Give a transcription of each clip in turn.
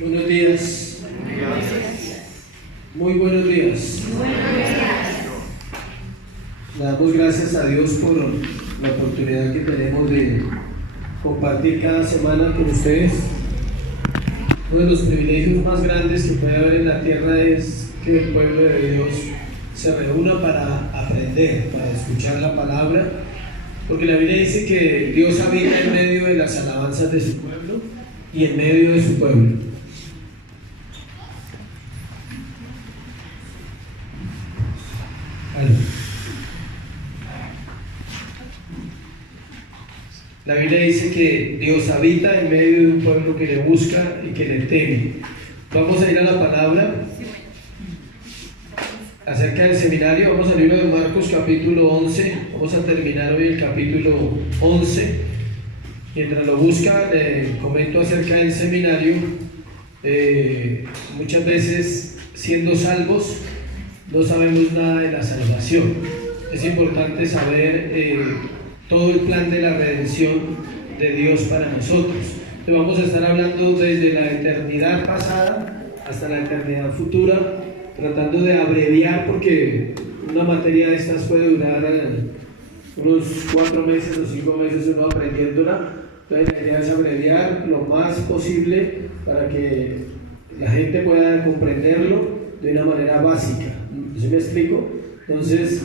Buenos días. Muy buenos días. Damos gracias a Dios por la oportunidad que tenemos de compartir cada semana con ustedes. Uno de los privilegios más grandes que puede haber en la tierra es que el pueblo de Dios se reúna para aprender, para escuchar la palabra, porque la Biblia dice que Dios habita en medio de las alabanzas de su pueblo y en medio de su pueblo. La Biblia dice que Dios habita en medio de un pueblo que le busca y que le teme. Vamos a ir a la palabra acerca del seminario. Vamos al libro de Marcos capítulo 11. Vamos a terminar hoy el capítulo 11. Mientras lo busca, comento acerca del seminario. Muchas veces, siendo salvos, no sabemos nada de la salvación. Es importante saber todo el plan de la redención de Dios para nosotros. Entonces vamos a estar hablando desde la eternidad pasada hasta la eternidad futura, tratando de abreviar, porque una materia de estas puede durar unos 4 meses o 5 meses uno aprendiéndola. Entonces la idea es abreviar lo más posible para que la gente pueda comprenderlo de una manera básica. ¿Sí me explico? Entonces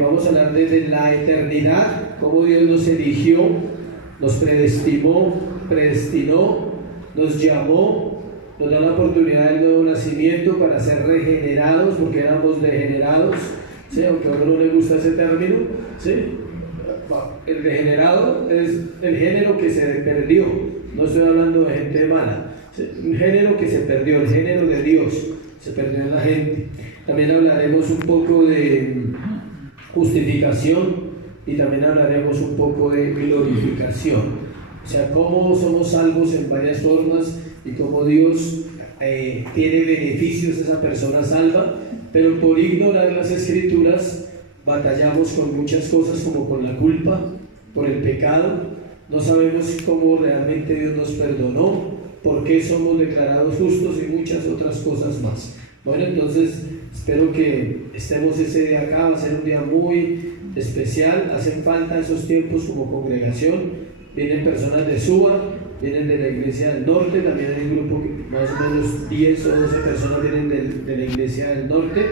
vamos a hablar desde la eternidad, cómo Dios nos eligió, nos predestinó, nos llamó, nos da la oportunidad del nuevo nacimiento para ser regenerados, porque éramos degenerados, ¿sí? Aunque a uno no le gusta ese término, ¿sí? El regenerado es el género que se perdió, no estoy hablando de gente mala, ¿sí? Un género que se perdió, el género de Dios se perdió en la gente. También hablaremos un poco de justificación y también hablaremos un poco de glorificación, o sea, cómo somos salvos en varias formas y cómo Dios tiene beneficios a esa persona salva, pero por ignorar las escrituras batallamos con muchas cosas, como con la culpa, por el pecado. No sabemos cómo realmente Dios nos perdonó, por qué somos declarados justos y muchas otras cosas más. Bueno, entonces espero que estemos ese día acá. Va a ser un día muy especial. Hacen falta esos tiempos como congregación. Vienen personas de Suba, vienen de la iglesia del norte, también hay un grupo que más o menos 10 o 12 personas vienen de la iglesia del norte,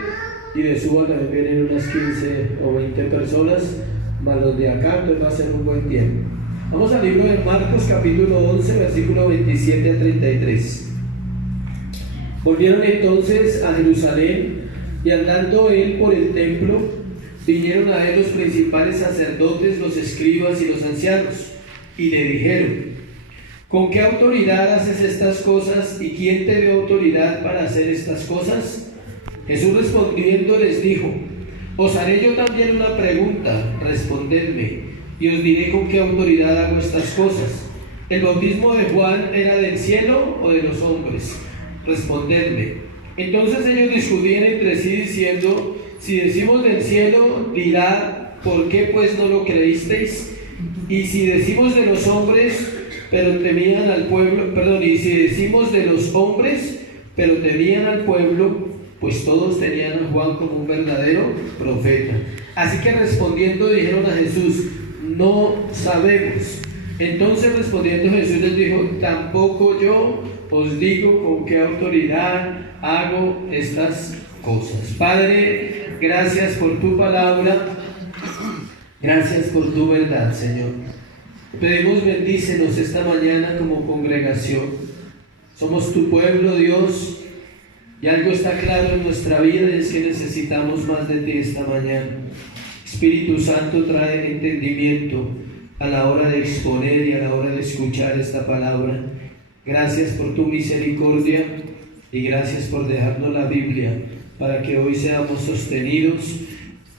y de Suba también vienen unas 15 o 20 personas, más los de acá. Entonces va a ser un buen tiempo. Vamos al libro de Marcos capítulo 11, versículo 27 a 33. Volvieron entonces a Jerusalén, y andando él por el templo, vinieron a él los principales sacerdotes, los escribas y los ancianos, y le dijeron: ¿con qué autoridad haces estas cosas, y quién te dio autoridad para hacer estas cosas? Jesús respondiendo les dijo: os haré yo también una pregunta, respondedme, y os diré con qué autoridad hago estas cosas. ¿El bautismo de Juan era del cielo o de los hombres? Respondedme. Entonces ellos discutían entre sí diciendo: si decimos del cielo, dirá: ¿por qué pues no lo creísteis? Y si decimos de los hombres, pero temían al pueblo, y si decimos de los hombres, pero temían al pueblo, pues todos tenían a Juan como un verdadero profeta. Así que respondiendo dijeron a Jesús: no sabemos. Entonces respondiendo Jesús les dijo: tampoco yo os digo con qué autoridad hago estas cosas. Padre, gracias por tu palabra, gracias por tu verdad, Señor. Pedimos, bendícenos esta mañana como congregación. Somos tu pueblo, Dios, y algo está claro en nuestra vida, y es que necesitamos más de ti esta mañana. Espíritu Santo, trae entendimiento a la hora de exponer y a la hora de escuchar esta palabra. Gracias por tu misericordia y gracias por dejarnos la Biblia para que hoy seamos sostenidos,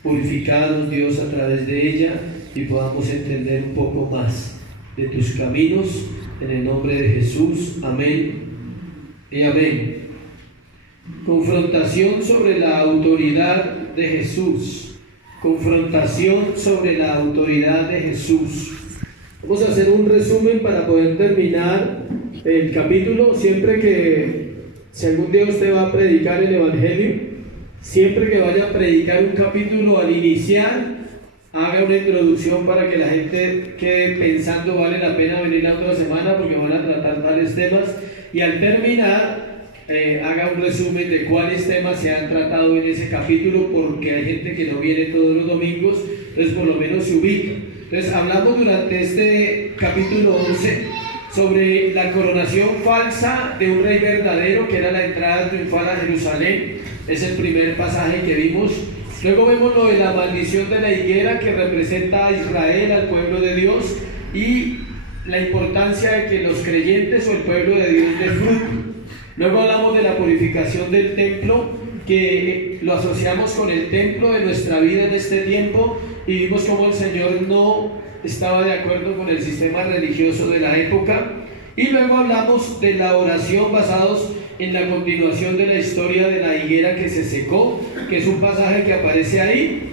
purificados, Dios, a través de ella, y podamos entender un poco más de tus caminos, en el nombre de Jesús. Amén y amén. Confrontación sobre la autoridad de Jesús. Confrontación sobre la autoridad de Jesús. Vamos a hacer un resumen para poder terminar el capítulo, siempre que, si algún día usted va a predicar el Evangelio, siempre que vaya a predicar un capítulo al iniciar, haga una introducción para que la gente quede pensando vale la pena venir la otra semana porque van a tratar tales temas, y al terminar haga un resumen de cuáles temas se han tratado en ese capítulo, porque hay gente que no viene todos los domingos, entonces por lo menos se ubica. Entonces hablamos durante este capítulo 11 sobre la coronación falsa de un rey verdadero, que era la entrada triunfal a Jerusalén. Es el primer pasaje que vimos. Luego vemos lo de la maldición de la higuera, que representa a Israel, al pueblo de Dios, y la importancia de que los creyentes o el pueblo de Dios dé fruto. Luego hablamos de la purificación del templo, que lo asociamos con el templo de nuestra vida en este tiempo, y vimos cómo el Señor no estaba de acuerdo con el sistema religioso de la época. Y luego hablamos de la oración, basados en la continuación de la historia de la higuera que se secó, que es un pasaje que aparece ahí,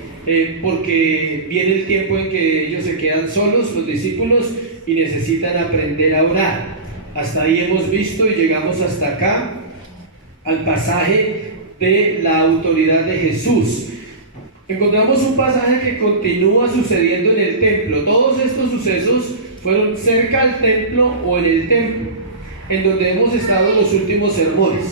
porque viene el tiempo en que ellos se quedan solos, los discípulos, y necesitan aprender a orar. Hasta ahí hemos visto y llegamos hasta acá, al pasaje de la autoridad de Jesús. Encontramos un pasaje que continúa sucediendo en el templo. Todos estos sucesos fueron cerca al templo o en el templo, en donde hemos estado los últimos sermones.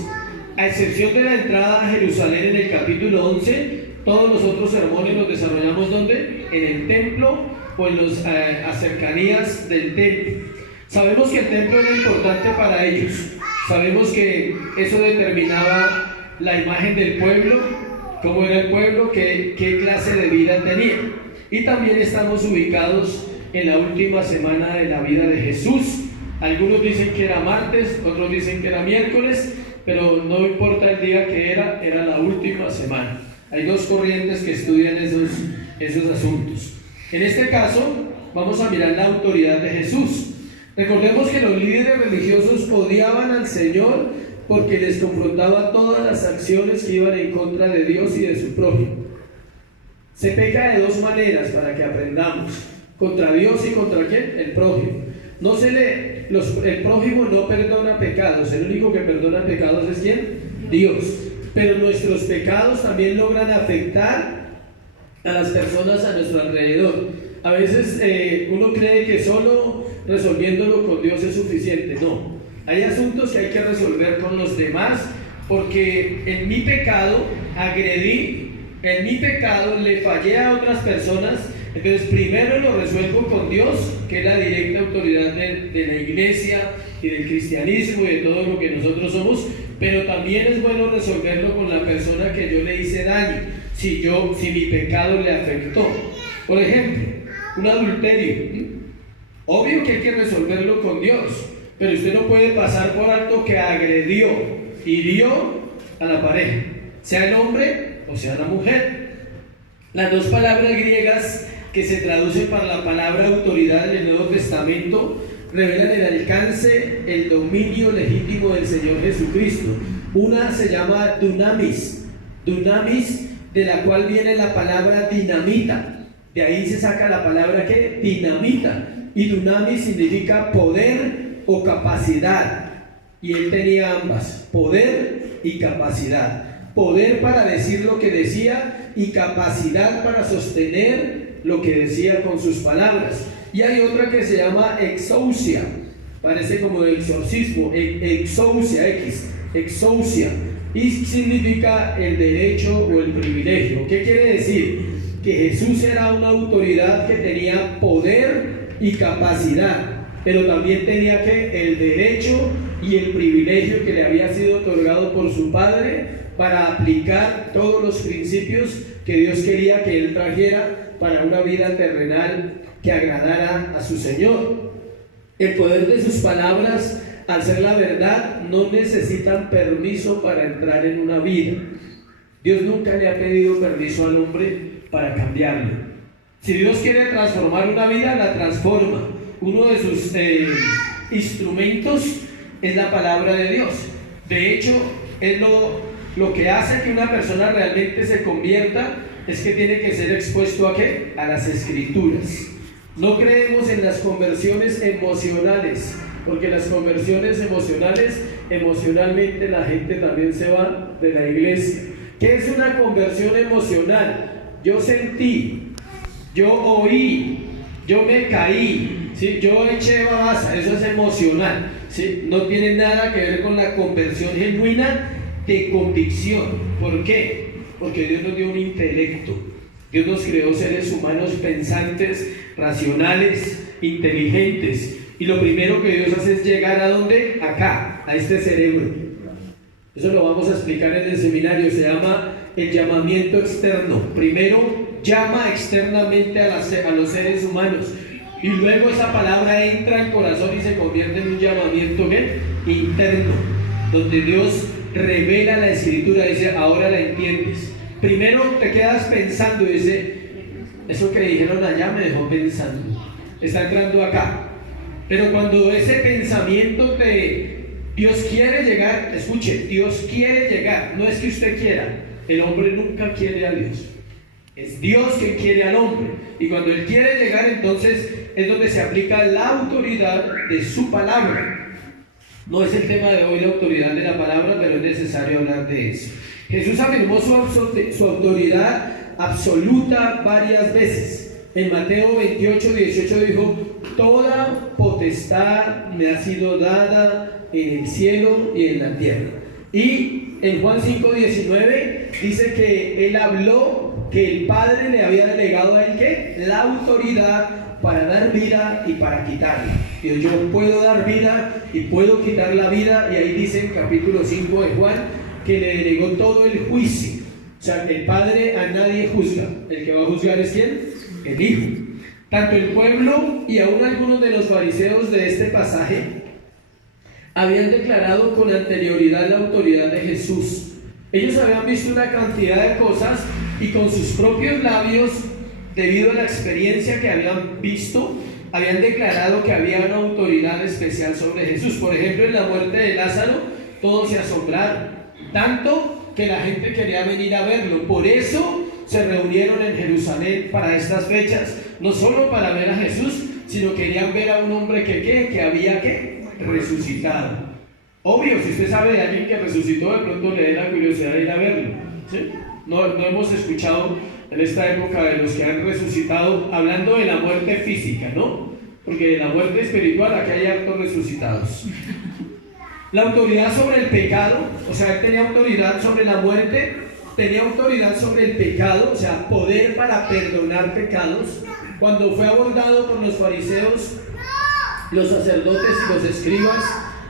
A excepción de la entrada a Jerusalén en el capítulo 11, todos los otros sermones los desarrollamos ¿dónde? En el templo o en las cercanías del templo. Sabemos que el templo era importante para ellos. Sabemos que eso determinaba la imagen del pueblo, cómo era el pueblo, qué clase de vida tenía. Y también estamos ubicados en la última semana de la vida de Jesús. Algunos dicen que era martes, otros dicen que era miércoles, pero no importa el día que era la última semana. Hay dos corrientes que estudian esos asuntos. En este caso, vamos a mirar la autoridad de Jesús. Recordemos que los líderes religiosos odiaban al Señor porque les confrontaba todas las acciones que iban en contra de Dios y de su prójimo. Se peca de dos maneras para que aprendamos: contra Dios y contra ¿quién? El prójimo. El prójimo no perdona pecados, el único que perdona pecados es ¿quién? Dios. Pero nuestros pecados también logran afectar a las personas a nuestro alrededor. A veces uno cree que solo resolviéndolo con Dios es suficiente. No, hay asuntos que hay que resolver con los demás, porque en mi pecado agredí, en mi pecado le fallé a otras personas. Entonces primero lo resuelvo con Dios, que es la directa autoridad de la iglesia y del cristianismo y de todo lo que nosotros somos, pero también es bueno resolverlo con la persona que yo le hice daño, si mi pecado le afectó. Por ejemplo, un adulterio. Obvio que hay que resolverlo con Dios, pero usted no puede pasar por alto que agredió, hirió a la pareja, sea el hombre o sea la mujer. Las dos palabras griegas que se traducen para la palabra autoridad en el Nuevo Testamento revelan el alcance, el dominio legítimo del Señor Jesucristo. Una se llama dunamis, de la cual viene la palabra dinamita. De ahí se saca la palabra ¿qué? Dinamita. Y dunamis significa poder o capacidad. Y él tenía ambas, poder y capacidad. Poder para decir lo que decía y capacidad para sostener lo que decía con sus palabras. Y hay otra que se llama exousia, parece como de exorcismo, exousia, y significa el derecho o el privilegio. ¿Qué quiere decir? Que Jesús era una autoridad que tenía poder y capacidad, pero también tenía el derecho y el privilegio que le había sido otorgado por su Padre para aplicar todos los principios que Dios quería que él trajera para una vida terrenal que agradara a su Señor. El poder de sus palabras, al ser la verdad, no necesitan permiso para entrar en una vida. Dios nunca le ha pedido permiso al hombre para cambiarlo. Si Dios quiere transformar una vida, la transforma. Uno de sus instrumentos es la palabra de Dios. De hecho, es lo que hace que una persona realmente se convierta, es que tiene que ser expuesto ¿a qué? A las Escrituras. No creemos en las conversiones emocionales, porque las conversiones emocionales, emocionalmente la gente también se va de la iglesia. ¿Qué es una conversión emocional? Yo sentí, yo oí, yo me caí, ¿sí? Yo eché babasa, eso es emocional, ¿sí? No tiene nada que ver con la conversión genuina de convicción. ¿Por qué? Porque Dios nos dio un intelecto. Dios nos creó seres humanos pensantes, racionales, inteligentes. Y lo primero que Dios hace es llegar ¿a dónde? Acá, a este cerebro. Eso lo vamos a explicar en el seminario. Se llama el llamamiento externo. Primero llama externamente a los seres humanos. Y luego esa palabra entra al corazón y se convierte en un llamamiento ¿qué? Interno. Donde Dios revela la escritura. Dice, ahora la entiendes. Primero te quedas pensando y dice, eso que dijeron allá me dejó pensando. Está entrando acá. Pero cuando ese pensamiento Dios quiere llegar, escuche, Dios quiere llegar, no es que usted quiera, el hombre nunca quiere a Dios, es Dios quien quiere al hombre, y cuando Él quiere llegar, entonces es donde se aplica la autoridad de su palabra. No es el tema de hoy la autoridad de la palabra, pero es necesario hablar de eso. Jesús afirmó su autoridad absoluta varias veces. En Mateo 28:18 dijo, toda potestad me ha sido dada en el cielo y en la tierra. Y en Juan 5:19 dice que Él habló que el Padre le había delegado a Él ¿qué? La autoridad para dar vida y para quitarla. Y yo puedo dar vida y puedo quitar la vida, y ahí dice en capítulo 5 de Juan que le delegó todo el juicio. O sea, que el Padre a nadie juzga, el que va a juzgar es ¿quién? El Hijo. Tanto el pueblo y aún algunos de los fariseos de este pasaje habían declarado con anterioridad la autoridad de Jesús. Ellos habían visto una cantidad de cosas y con sus propios labios, debido a la experiencia que habían visto, habían declarado que había una autoridad especial sobre Jesús. Por ejemplo, en la muerte de Lázaro, todos se asombraron, tanto que la gente quería venir a verlo. Por eso se reunieron en Jerusalén para estas fechas, no solo para ver a Jesús, sino querían ver a un hombre que había resucitado. Obvio, si usted sabe de alguien que resucitó, de pronto le da la curiosidad de ir a verlo, ¿sí? No hemos escuchado en esta época de los que han resucitado, hablando de la muerte física, ¿no? Porque de la muerte espiritual aquí hay hartos resucitados. La autoridad sobre el pecado, o sea, Él tenía autoridad sobre la muerte, tenía autoridad sobre el pecado, o sea, poder para perdonar pecados. Cuando fue abordado por los fariseos, los sacerdotes y los escribas,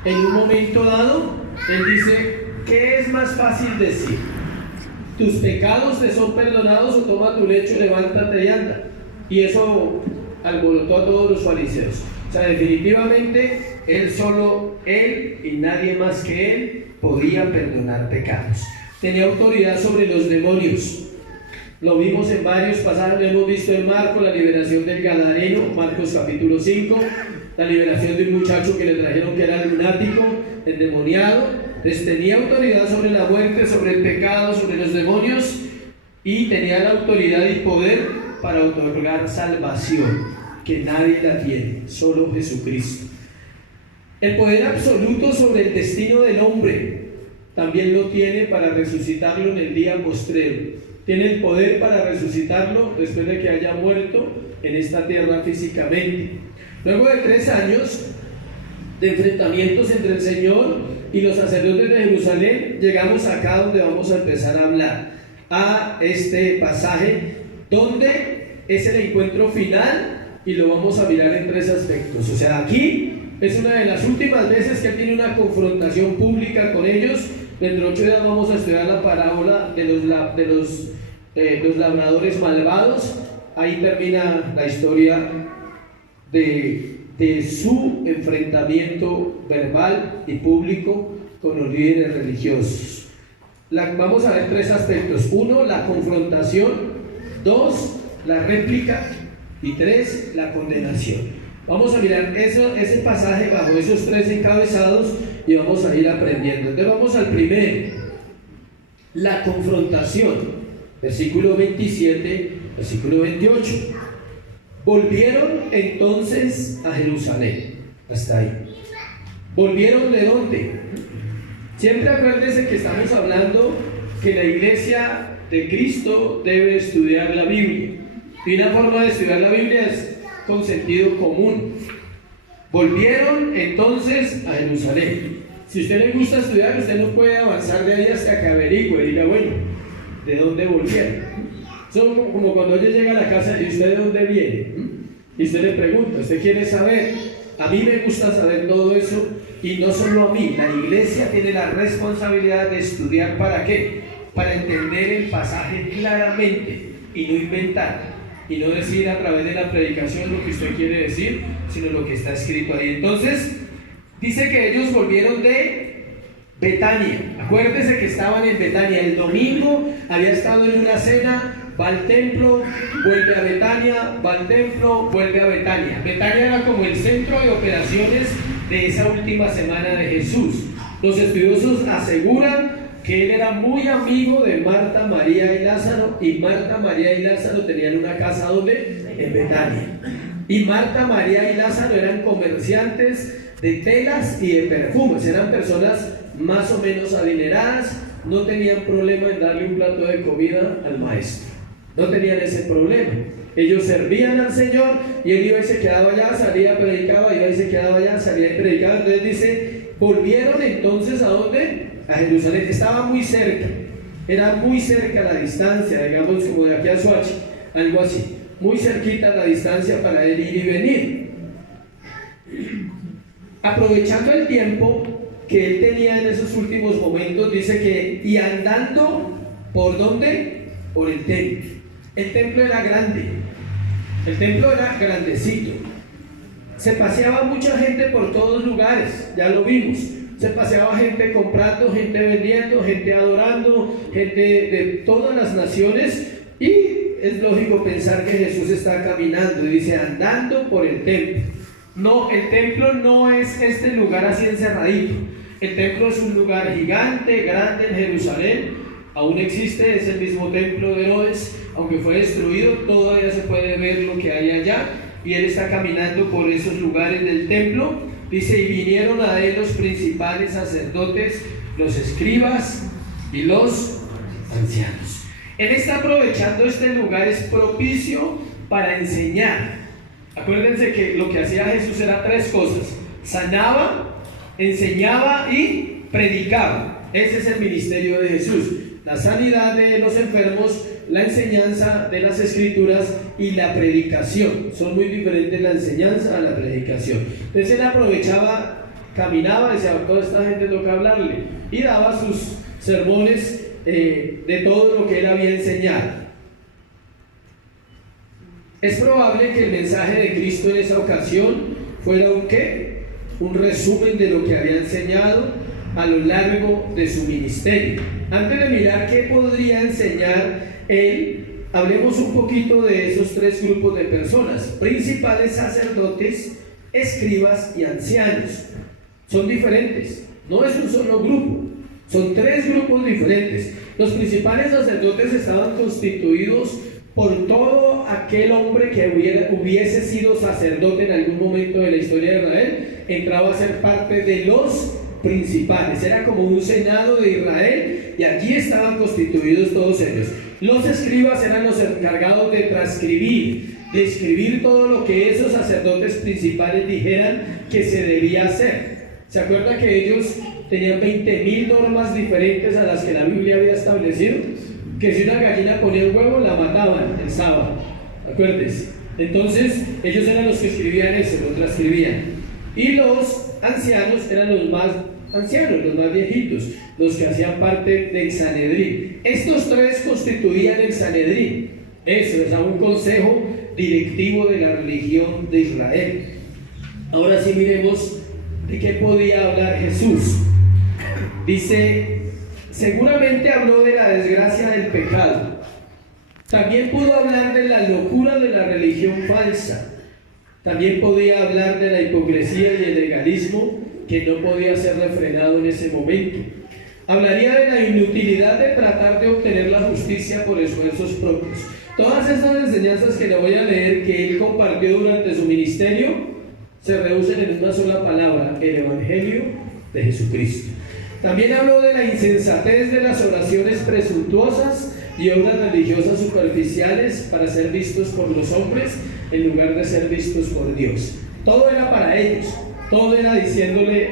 en un momento dado, Él dice, ¿qué es más fácil decir? ¿Tus pecados te son perdonados, o toma tu lecho, levántate y anda? Y eso alborotó a todos los fariseos. O sea, definitivamente, Él y nadie más que Él podía perdonar pecados. Tenía autoridad sobre los demonios. Lo vimos en varios pasajes, lo hemos visto en Marcos, la liberación del Gadareno, Marcos capítulo 5, la liberación de un muchacho que le trajeron que era lunático, endemoniado. Entonces tenía autoridad sobre la muerte, sobre el pecado, sobre los demonios, y tenía la autoridad y poder para otorgar salvación, que nadie la tiene, solo Jesucristo. El poder absoluto sobre el destino del hombre también lo tiene para resucitarlo en el día postrero. Tiene el poder para resucitarlo después de que haya muerto en esta tierra físicamente. Luego de 3 años de enfrentamientos entre el Señor y los sacerdotes de Jerusalén, llegamos acá donde vamos a empezar a hablar, a este pasaje donde es el encuentro final, y lo vamos a mirar en 3 aspectos. O sea, aquí es una de las últimas veces que Él tiene una confrontación pública con ellos. Dentro de 8 días vamos a estudiar la parábola de los labradores malvados. Ahí termina la historia de su enfrentamiento verbal y público con los líderes religiosos. Vamos a ver 3 aspectos. 1, la confrontación. 2, la réplica. Y 3, la condenación. Vamos a mirar ese pasaje bajo esos 3 encabezados y vamos a ir aprendiendo. Entonces vamos al primero, la confrontación, versículo 27, versículo 28. Volvieron entonces a Jerusalén, hasta ahí. ¿Volvieron de dónde? Siempre acuérdense que estamos hablando que la iglesia de Cristo debe estudiar la Biblia. Y una forma de estudiar la Biblia es con sentido común. Volvieron entonces a Jerusalén. Si a usted le gusta estudiar, usted no puede avanzar de ahí hasta que averigüe y diga, bueno, ¿de dónde volvieron? Son como cuando ella llega a la casa y usted de dónde viene. Y usted le pregunta, ¿usted quiere saber? A mí me gusta saber todo eso, y no solo a mí. La iglesia tiene la responsabilidad de estudiar. ¿Para qué? Para entender el pasaje claramente y no inventar, y no decir a través de la predicación lo que usted quiere decir, sino lo que está escrito ahí. Entonces dice que ellos volvieron de Betania. Acuérdense que estaban en Betania. El domingo había estado en una cena, va al templo, vuelve a Betania, va al templo, vuelve a Betania. Betania era como el centro de operaciones de esa última semana de Jesús. Los estudiosos aseguran que él era muy amigo de Marta, María y Lázaro, y Marta, María y Lázaro tenían una casa ¿dónde? En Betania. Y Marta, María y Lázaro eran comerciantes de telas y de perfumes, eran personas más o menos adineradas, no tenían problema en darle un plato de comida al maestro, no tenían ese problema. Ellos servían al Señor y él iba y se quedaba allá, salía, predicaba, iba y se quedaba allá, salía y predicaba. Entonces dice, volvieron entonces ¿a dónde? A Jerusalén. Estaba muy cerca, era muy cerca la distancia, digamos como de aquí a Soachi, algo así, muy cerquita la distancia para él ir y venir. Aprovechando el tiempo que él tenía en esos últimos momentos, dice que, y andando, ¿por dónde? Por el templo. El templo era grande, el templo era grandecito, se paseaba mucha gente por todos lugares, ya lo vimos, se paseaba gente comprando, gente vendiendo, gente adorando, gente de todas las naciones, y es lógico pensar que Jesús está caminando, y dice andando por el templo. No, el templo no es este lugar así encerradito, el templo es un lugar gigante, grande en Jerusalén. Aún existe, es el mismo templo de Herodes, aunque fue destruido, todavía se puede ver lo que hay allá, y él está caminando por esos lugares del templo. Dice, y vinieron a él los principales sacerdotes, los escribas y los ancianos. Él está aprovechando este lugar, es propicio para enseñar. Acuérdense que lo que hacía Jesús era tres cosas: sanaba, enseñaba y predicaba. Ese es el ministerio de Jesús: la sanidad de los enfermos, la enseñanza de las escrituras y la predicación. Son muy diferentes la enseñanza a la predicación. Entonces él aprovechaba, caminaba, decía, a toda esta gente toca hablarle, y daba sus sermones de todo lo que él había enseñado. Es probable que el mensaje de Cristo en esa ocasión fuera un ¿qué? Un resumen de lo que había enseñado a lo largo de su ministerio. Antes de mirar qué podría enseñar él, hablemos un poquito de esos tres grupos de personas: principales sacerdotes, escribas y ancianos. Son diferentes, no es un solo grupo, son tres grupos diferentes. Los principales sacerdotes estaban constituidos por todo aquel hombre que hubiese sido sacerdote en algún momento de la historia de Israel, entraba a ser parte de los principales. Era como un senado de Israel, y allí estaban constituidos todos ellos. Los escribas eran los encargados de transcribir, de escribir todo lo que esos sacerdotes principales dijeran que se debía hacer. ¿Se acuerda que ellos tenían 20.000 normas diferentes a las que la Biblia había establecido? Que si una gallina ponía un huevo, la mataban el sábado. Acuérdense. Entonces, ellos eran los que escribían eso, lo transcribían. Y los ancianos eran los más ancianos, los más viejitos, los que hacían parte del Sanedrín. Estos tres constituían el Sanedrín. Eso es un consejo directivo de la religión de Israel. Ahora sí miremos de qué podía hablar Jesús. Dice, seguramente habló de la desgracia del pecado. También pudo hablar de la locura de la religión falsa. También podía hablar de la hipocresía y el legalismo que no podía ser refrenado en ese momento. Hablaría de la inutilidad de tratar de obtener la justicia por esfuerzos propios. Todas estas enseñanzas que le voy a leer que él compartió durante su ministerio se reducen en una sola palabra: el Evangelio de Jesucristo. También habló de la insensatez de las oraciones presuntuosas y obras religiosas superficiales para ser vistos por los hombres en lugar de ser vistos por Dios. Todo era para ellos, todo era diciéndole: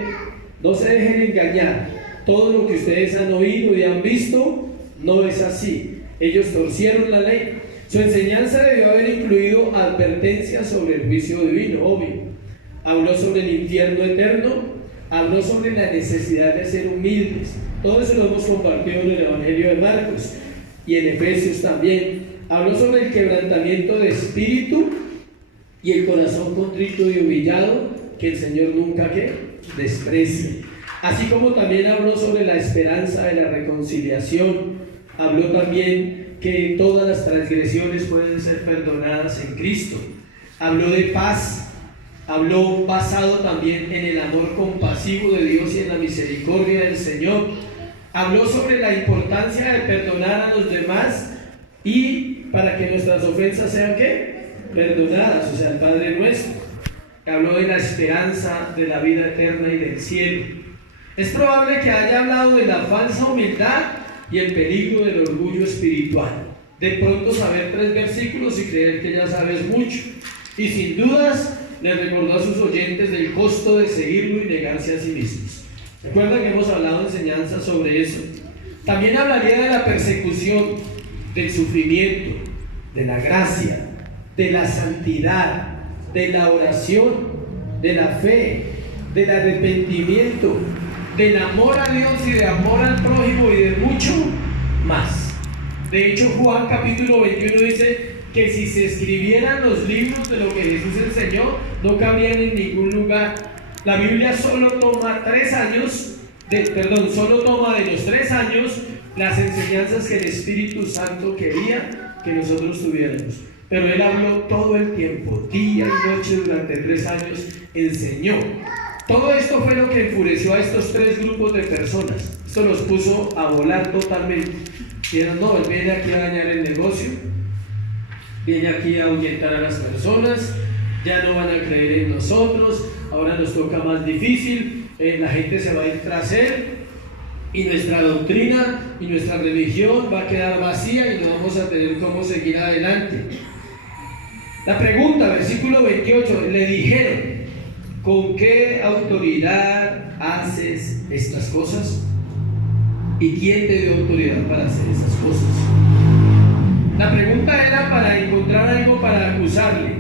no se dejen engañar, todo lo que ustedes han oído y han visto no es así. Ellos torcieron la ley. Su enseñanza debió haber incluido advertencias sobre el juicio divino, obvio. Habló sobre el infierno eterno, habló sobre la necesidad de ser humildes. Todo eso lo hemos compartido en el Evangelio de Marcos y en Efesios también. Habló sobre el quebrantamiento de espíritu y el corazón contrito y humillado, que el Señor nunca desprecia. Así como también habló sobre la esperanza de la reconciliación. Habló también que todas las transgresiones pueden ser perdonadas en Cristo. Habló de paz. Habló basado también en el amor compasivo de Dios y en la misericordia del Señor. Habló sobre la importancia de perdonar a los demás y para que nuestras ofensas sean perdonadas, o sea, el Padre nuestro. Habló de la esperanza de la vida eterna y del cielo. Es probable que haya hablado de la falsa humildad y el peligro del orgullo espiritual. De pronto saber 3 versículos y creer que ya sabes mucho. Y sin dudas les recordó a sus oyentes del costo de seguirlo y negarse a sí mismos. Recuerda que hemos hablado enseñanzas sobre eso. También hablaría de la persecución, del sufrimiento, de la gracia, de la santidad, de la oración, de la fe, del arrepentimiento, del amor a Dios y de amor al prójimo y de mucho más. De hecho, Juan capítulo 21 dice que si se escribieran los libros de lo que Jesús enseñó, no cabrían en ningún lugar. La Biblia solo toma solo toma de los 3 años las enseñanzas que el Espíritu Santo quería que nosotros tuviéramos. Pero Él habló todo el tiempo, día y noche, durante 3 años, enseñó. Todo esto fue lo que enfureció a estos 3 grupos de personas. Esto los puso a volar totalmente. Dijeron: no, Él viene aquí a dañar el negocio, viene aquí a ahuyentar a las personas, ya no van a creer en nosotros, ahora nos toca más difícil, la gente se va a ir tras Él, y nuestra doctrina y nuestra religión va a quedar vacía y no vamos a tener cómo seguir adelante. La pregunta, versículo 28, le dijeron: ¿con qué autoridad haces estas cosas? ¿Y quién te dio autoridad para hacer esas cosas? La pregunta era para encontrar algo para acusarle.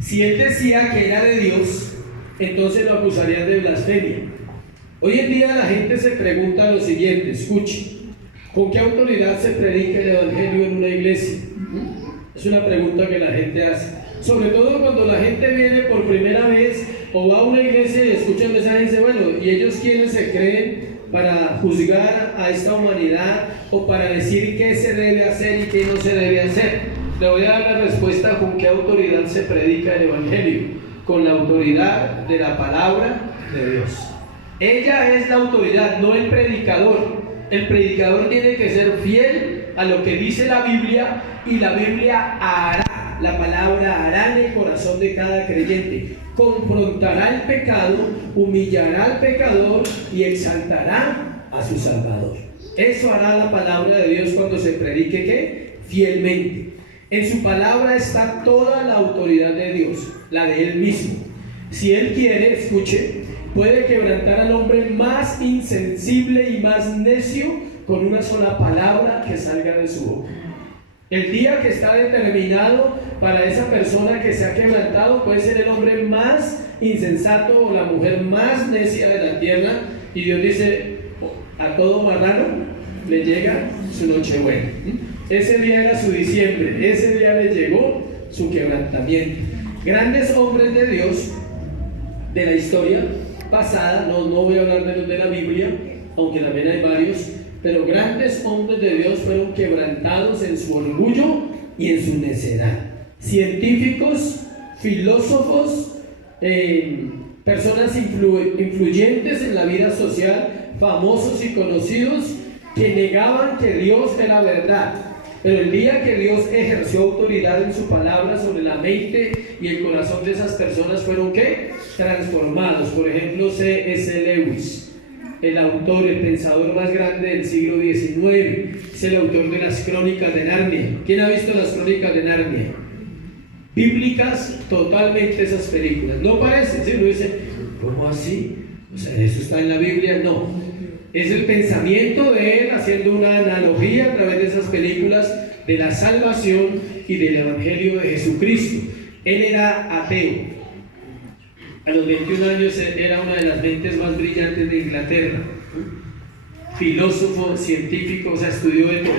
Si él decía que era de Dios, entonces lo acusarían de blasfemia. Hoy en día la gente se pregunta lo siguiente, escuche: ¿con qué autoridad se predica el Evangelio en una iglesia? Es una pregunta que la gente hace, sobre todo cuando la gente viene por primera vez o va a una iglesia y escucha el mensaje y dice: bueno, ¿y ellos quiénes se creen para juzgar a esta humanidad o para decir qué se debe hacer y qué no se debe hacer? Le voy a dar la respuesta: ¿con qué autoridad se predica el Evangelio? Con la autoridad de la palabra de Dios. Ella es la autoridad, no el predicador. El predicador tiene que ser fiel a lo que dice la Biblia, y la Biblia hará, la palabra hará en el corazón de cada creyente. Confrontará el pecado, humillará al pecador y exaltará a su Salvador. Eso hará la palabra de Dios cuando se predique ¿qué? Fielmente. En su palabra está toda la autoridad de Dios, la de Él mismo. Si Él quiere, escuche, puede quebrantar al hombre más insensible y más necio con una sola palabra que salga de su boca. El día que está determinado para esa persona que se ha quebrantado puede ser el hombre más insensato o la mujer más necia de la tierra, y Dios dice: a todo marrano le llega su nochebuena. Ese día era su diciembre, ese día le llegó su quebrantamiento. Grandes hombres de Dios de la historia pasada, no voy a hablar de los de la Biblia, aunque también hay varios, pero grandes hombres de Dios fueron quebrantados en su orgullo y en su necedad. Científicos, filósofos, personas influyentes en la vida social, famosos y conocidos, que negaban que Dios era verdad, Pero el día que Dios ejerció autoridad en su palabra sobre la mente y el corazón de esas personas, fueron ¿qué? Transformados. Por ejemplo, C.S. Lewis, el autor, el pensador más grande del siglo XIX, es el autor de las Crónicas de Narnia. ¿Quién ha visto las Crónicas de Narnia? Bíblicas totalmente esas películas. No parece, ¿sí? Uno dice, ¿cómo así? O sea, ¿eso está en la Biblia? No. Es el pensamiento de él haciendo una analogía a través de esas películas de la salvación y del Evangelio de Jesucristo. Él era ateo. A los 21 años era una de las mentes más brillantes de Inglaterra. Filósofo, científico, o sea, estudió de todo.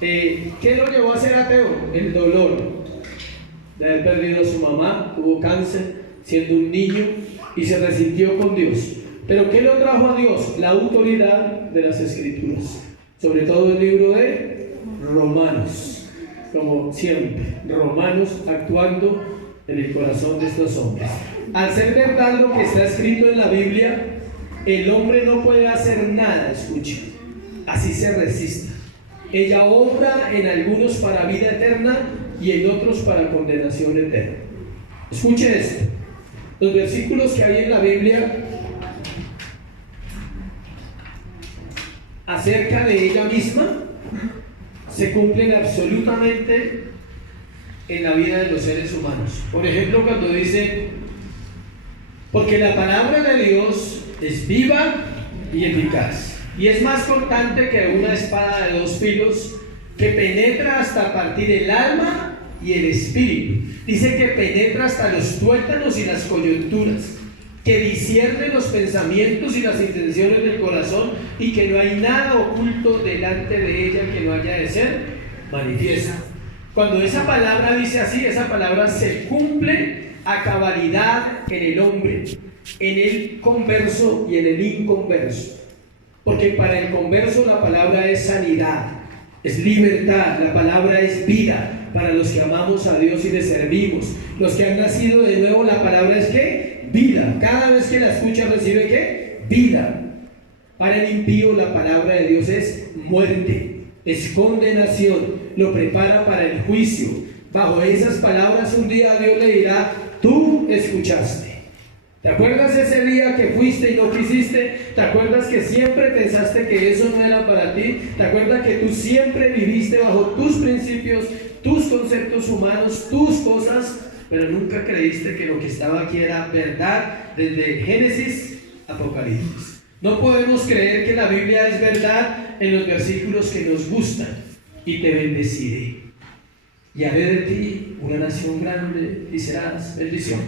¿Qué lo llevó a ser ateo? El dolor de haber perdido a su mamá, tuvo cáncer siendo un niño y se resintió con Dios. Pero ¿qué lo trajo a Dios? La autoridad de las Escrituras, sobre todo el libro de Romanos, como siempre, Romanos actuando en el corazón de estos hombres. Al ser verdad lo que está escrito en la Biblia, el hombre no puede hacer nada, escuche, así se resista. Ella obra en algunos para vida eterna y en otros para condenación eterna. Escuche esto, los versículos que hay en la Biblia acerca de ella misma se cumplen absolutamente en la vida de los seres humanos. Por ejemplo, cuando dice, porque la palabra de Dios es viva y eficaz, y es más cortante que una espada de dos filos, que penetra hasta partir el alma y el espíritu. Dice que penetra hasta los tuétanos y las coyunturas, que discierne los pensamientos y las intenciones del corazón, y que no hay nada oculto delante de ella que no haya de ser manifiesto. Cuando esa palabra dice así, esa palabra se cumple a cabalidad en el hombre, en el converso y en el inconverso. Porque para el converso la palabra es sanidad, es libertad, la palabra es vida. Para los que amamos a Dios y le servimos, los que han nacido de nuevo, la palabra es ¿qué? Vida. Cada vez que la escucha recibe ¿qué? Vida. Para el impío la palabra de Dios es muerte, es condenación, lo prepara para el juicio. Bajo esas palabras un día Dios le dirá, tú escuchaste. ¿Te acuerdas ese día que fuiste y no quisiste? ¿Te acuerdas que siempre pensaste que eso no era para ti? ¿Te acuerdas que tú siempre viviste bajo tus principios, tus conceptos humanos, tus cosas, pero nunca creíste que lo que estaba aquí era verdad desde Génesis a Apocalipsis? No podemos creer que la Biblia es verdad en los versículos que nos gustan. Y te bendeciré, y haré de ti una nación grande y serás bendición.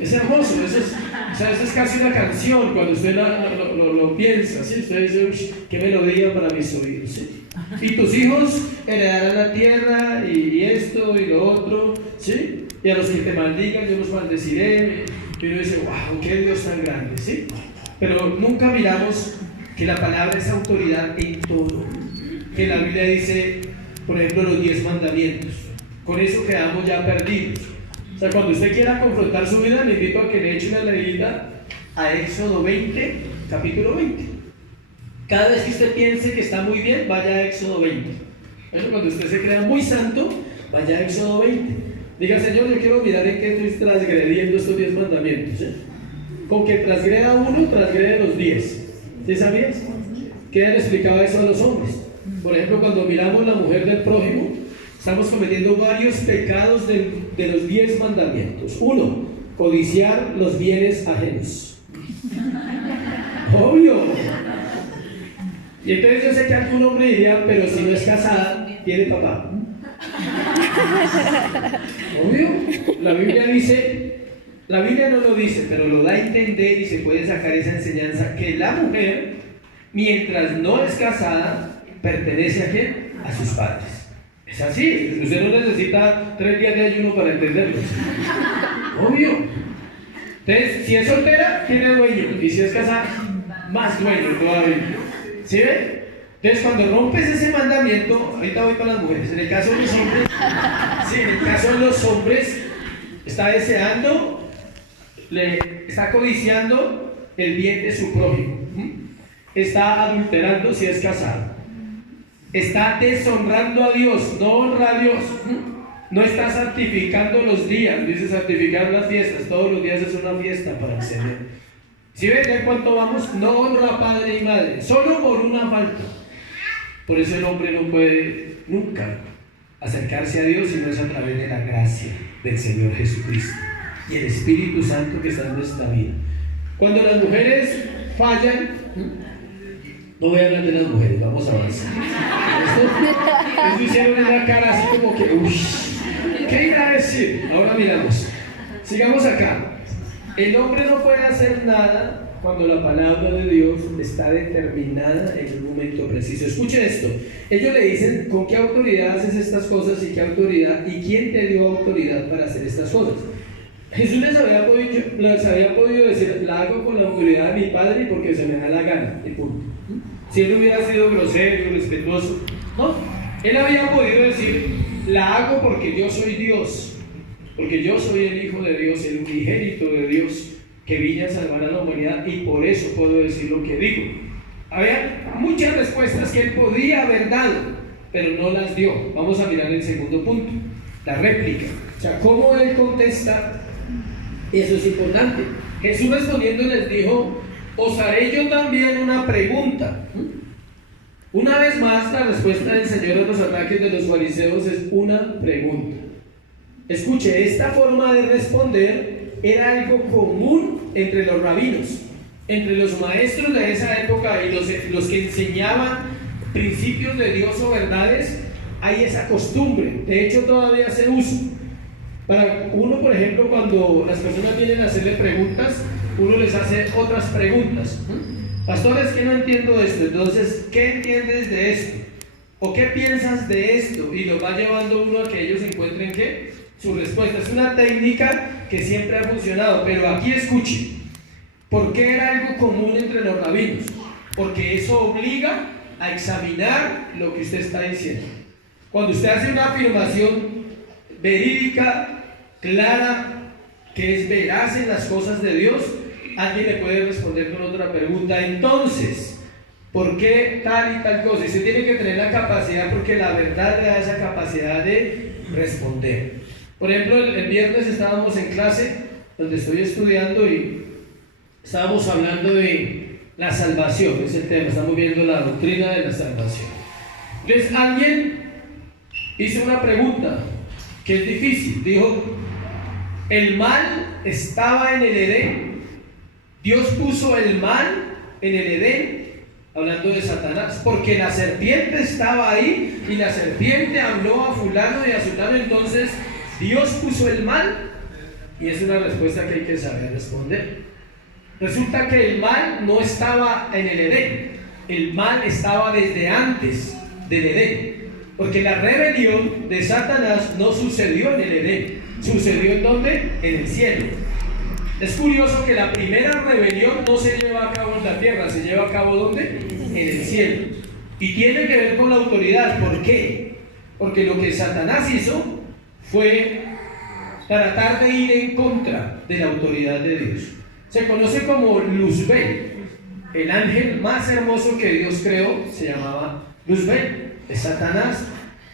Es hermoso, eso es casi una canción cuando usted lo piensa, ¿sí? Usted dice, qué melodía para mis oídos, ¿sí? Y tus hijos heredarán la tierra y esto y lo otro, ¿sí? Y a los que te maldigan yo los maldeciré. Y uno dice, wow, qué Dios tan grande, ¿sí? Pero nunca miramos que la palabra es autoridad en todo. Que la Biblia dice, por ejemplo, los 10 mandamientos. Con eso quedamos ya perdidos. O sea, cuando usted quiera confrontar su vida, le invito a que le eche una leída a Éxodo 20, capítulo 20. Cada vez que usted piense que está muy bien, vaya a Éxodo 20. Bueno, cuando usted se crea muy santo, vaya a Éxodo 20. Diga, Señor, yo quiero mirar en qué estoy transgrediendo estos 10 mandamientos. Con que transgreda uno, transgrede los 10. ¿Sí sabías? ¿Qué le explicaba eso a los hombres? Por ejemplo, cuando miramos la mujer del prójimo, estamos cometiendo varios pecados de los 10 mandamientos. 1, codiciar los bienes ajenos. Obvio. Y entonces yo sé que algún hombre diría, pero si no es casada, tiene papá. Obvio. La Biblia dice, la Biblia no lo dice, pero lo da a entender y se puede sacar esa enseñanza, que la mujer, mientras no es casada, pertenece a ¿qué? A sus padres. Es así, usted no necesita 3 días de ayuno para entenderlo. Obvio. Entonces, si es soltera, tiene dueño, y si es casada, más dueño todavía. ¿Sí ve? Entonces, cuando rompes ese mandamiento, ahorita voy para las mujeres, en el caso de los hombres, sí, en el caso de los hombres, está deseando, está codiciando el bien de su prójimo, está adulterando si es casado, está deshonrando a Dios, no honra a Dios. No está santificando los días, dice santificar las fiestas, todos los días es una fiesta para el Señor. Si ven en cuánto vamos, no honra a padre y madre, solo por una falta. Por eso el hombre no puede nunca acercarse a Dios si no es a través de la gracia del Señor Jesucristo y el Espíritu Santo que está en nuestra vida. Cuando las mujeres fallan, no voy a hablar de las mujeres, vamos a avanzar. Esto hicieron una cara así como que, uy, ¿qué irá a decir? Ahora miramos, sigamos acá. El hombre no puede hacer nada cuando la palabra de Dios está determinada en un momento preciso. Escuche esto, ellos le dicen con qué autoridad haces estas cosas y qué autoridad y quién te dio autoridad para hacer estas cosas. Jesús les había podido decir, la hago con la autoridad de mi Padre y porque se me da la gana, y punto. Si él hubiera sido grosero, respetuoso, no, él había podido decir, la hago porque yo soy Dios, porque yo soy el Hijo de Dios, el unigénito de Dios, que vine a salvar a la humanidad y por eso puedo decir lo que digo. Había muchas respuestas que él podía haber dado, pero no las dio. Vamos a mirar el segundo punto, la réplica. O sea, cómo él contesta, y eso es importante. Jesús respondiendo les dijo, os haré yo también una pregunta. Una vez más, la respuesta del Señor a los ataques de los fariseos es una pregunta. Escuche, esta forma de responder era algo común entre los rabinos, entre los maestros de esa época y los que enseñaban principios de Dios o verdades. Hay esa costumbre, de hecho todavía se usa. Para uno, por ejemplo, cuando las personas vienen a hacerle preguntas, uno les hace otras preguntas. Pastor, es que no entiendo esto, entonces, ¿qué entiendes de esto? ¿O qué piensas de esto? Y lo va llevando uno a que ellos encuentren ¿qué? Su respuesta. Es una técnica que siempre ha funcionado, pero aquí escuche. ¿Por qué era algo común entre los rabinos? Porque eso obliga a examinar lo que usted está diciendo. Cuando usted hace una afirmación verídica, clara, que es veraz en las cosas de Dios, alguien le puede responder con otra pregunta. Entonces, ¿por qué tal y tal cosa? Y usted tiene que tener la capacidad, porque la verdad le da esa capacidad de responder. Por ejemplo, el viernes estábamos en clase donde estoy estudiando y estábamos hablando de la salvación, es el tema, estamos viendo la doctrina de la salvación. Entonces alguien hizo una pregunta que es difícil, dijo, el mal estaba en el Edén, Dios puso el mal en el Edén, hablando de Satanás, porque la serpiente estaba ahí y la serpiente habló a fulano y a sultano, entonces Dios puso el mal. Y es una respuesta que hay que saber responder. Resulta que el mal no estaba en el Edén, el mal estaba desde antes del Edén, porque la rebelión de Satanás no sucedió en el Edén, sucedió en ¿dónde? En el cielo. Es curioso que la primera rebelión no se lleva a cabo en la tierra, se lleva a cabo ¿dónde? En el cielo. Y tiene que ver con la autoridad. ¿Por qué? Porque lo que Satanás hizo fue tratar de ir en contra de la autoridad de Dios. Se conoce como Luzbel. El ángel más hermoso que Dios creó se llamaba Luzbel, es Satanás.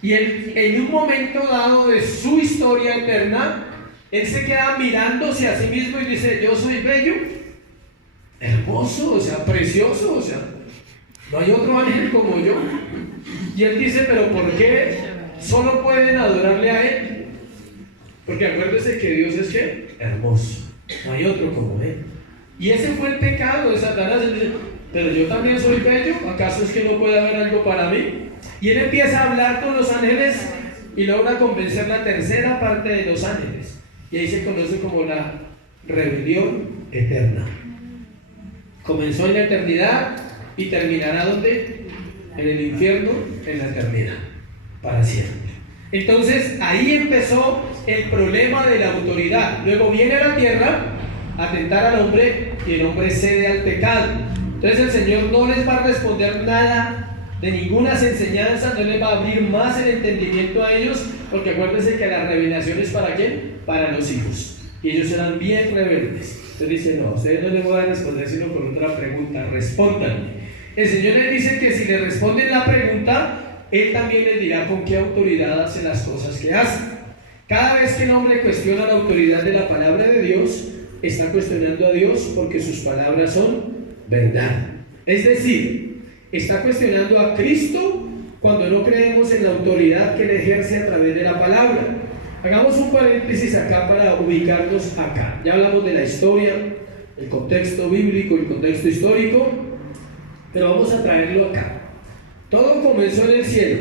Y él, en un momento dado de su historia eterna, él se queda mirándose a sí mismo y dice, yo soy bello, hermoso, o sea, precioso, o sea, no hay otro ángel como yo. Y él dice, pero ¿por qué solo pueden adorarle a él? Porque acuérdese que Dios es ¿qué? Hermoso, no hay otro como él. Y ese fue el pecado de Satanás. Él dice, pero yo también soy bello, ¿acaso es que no puede haber algo para mí? Y él empieza a hablar con los ángeles y logra convencer la tercera parte de los ángeles. Y ahí se conoce como la rebelión eterna. Comenzó en la eternidad y terminará ¿dónde? En el infierno, en la eternidad, para siempre. Entonces ahí empezó el problema de la autoridad. Luego viene a la tierra a tentar al hombre y el hombre cede al pecado. Entonces el Señor no les va a responder nada de ninguna enseñanza, no les va a abrir más el entendimiento a ellos, porque acuérdense que la revelación es ¿para quién? Para los hijos. Y ellos serán bien rebeldes. Entonces dice, no, a ustedes no les voy a responder sino con otra pregunta, respóndanme. El Señor les dice que si le responden la pregunta, Él también les dirá con qué autoridad hace las cosas que hace. Cada vez que el hombre cuestiona la autoridad de la palabra de Dios, está cuestionando a Dios porque sus palabras son verdad. Es decir, está cuestionando a Cristo cuando no creemos en la autoridad que Él ejerce a través de la palabra. Hagamos un paréntesis acá para ubicarnos acá. Ya hablamos de la historia, el contexto bíblico, el contexto histórico, pero vamos a traerlo acá. Todo comenzó en el cielo.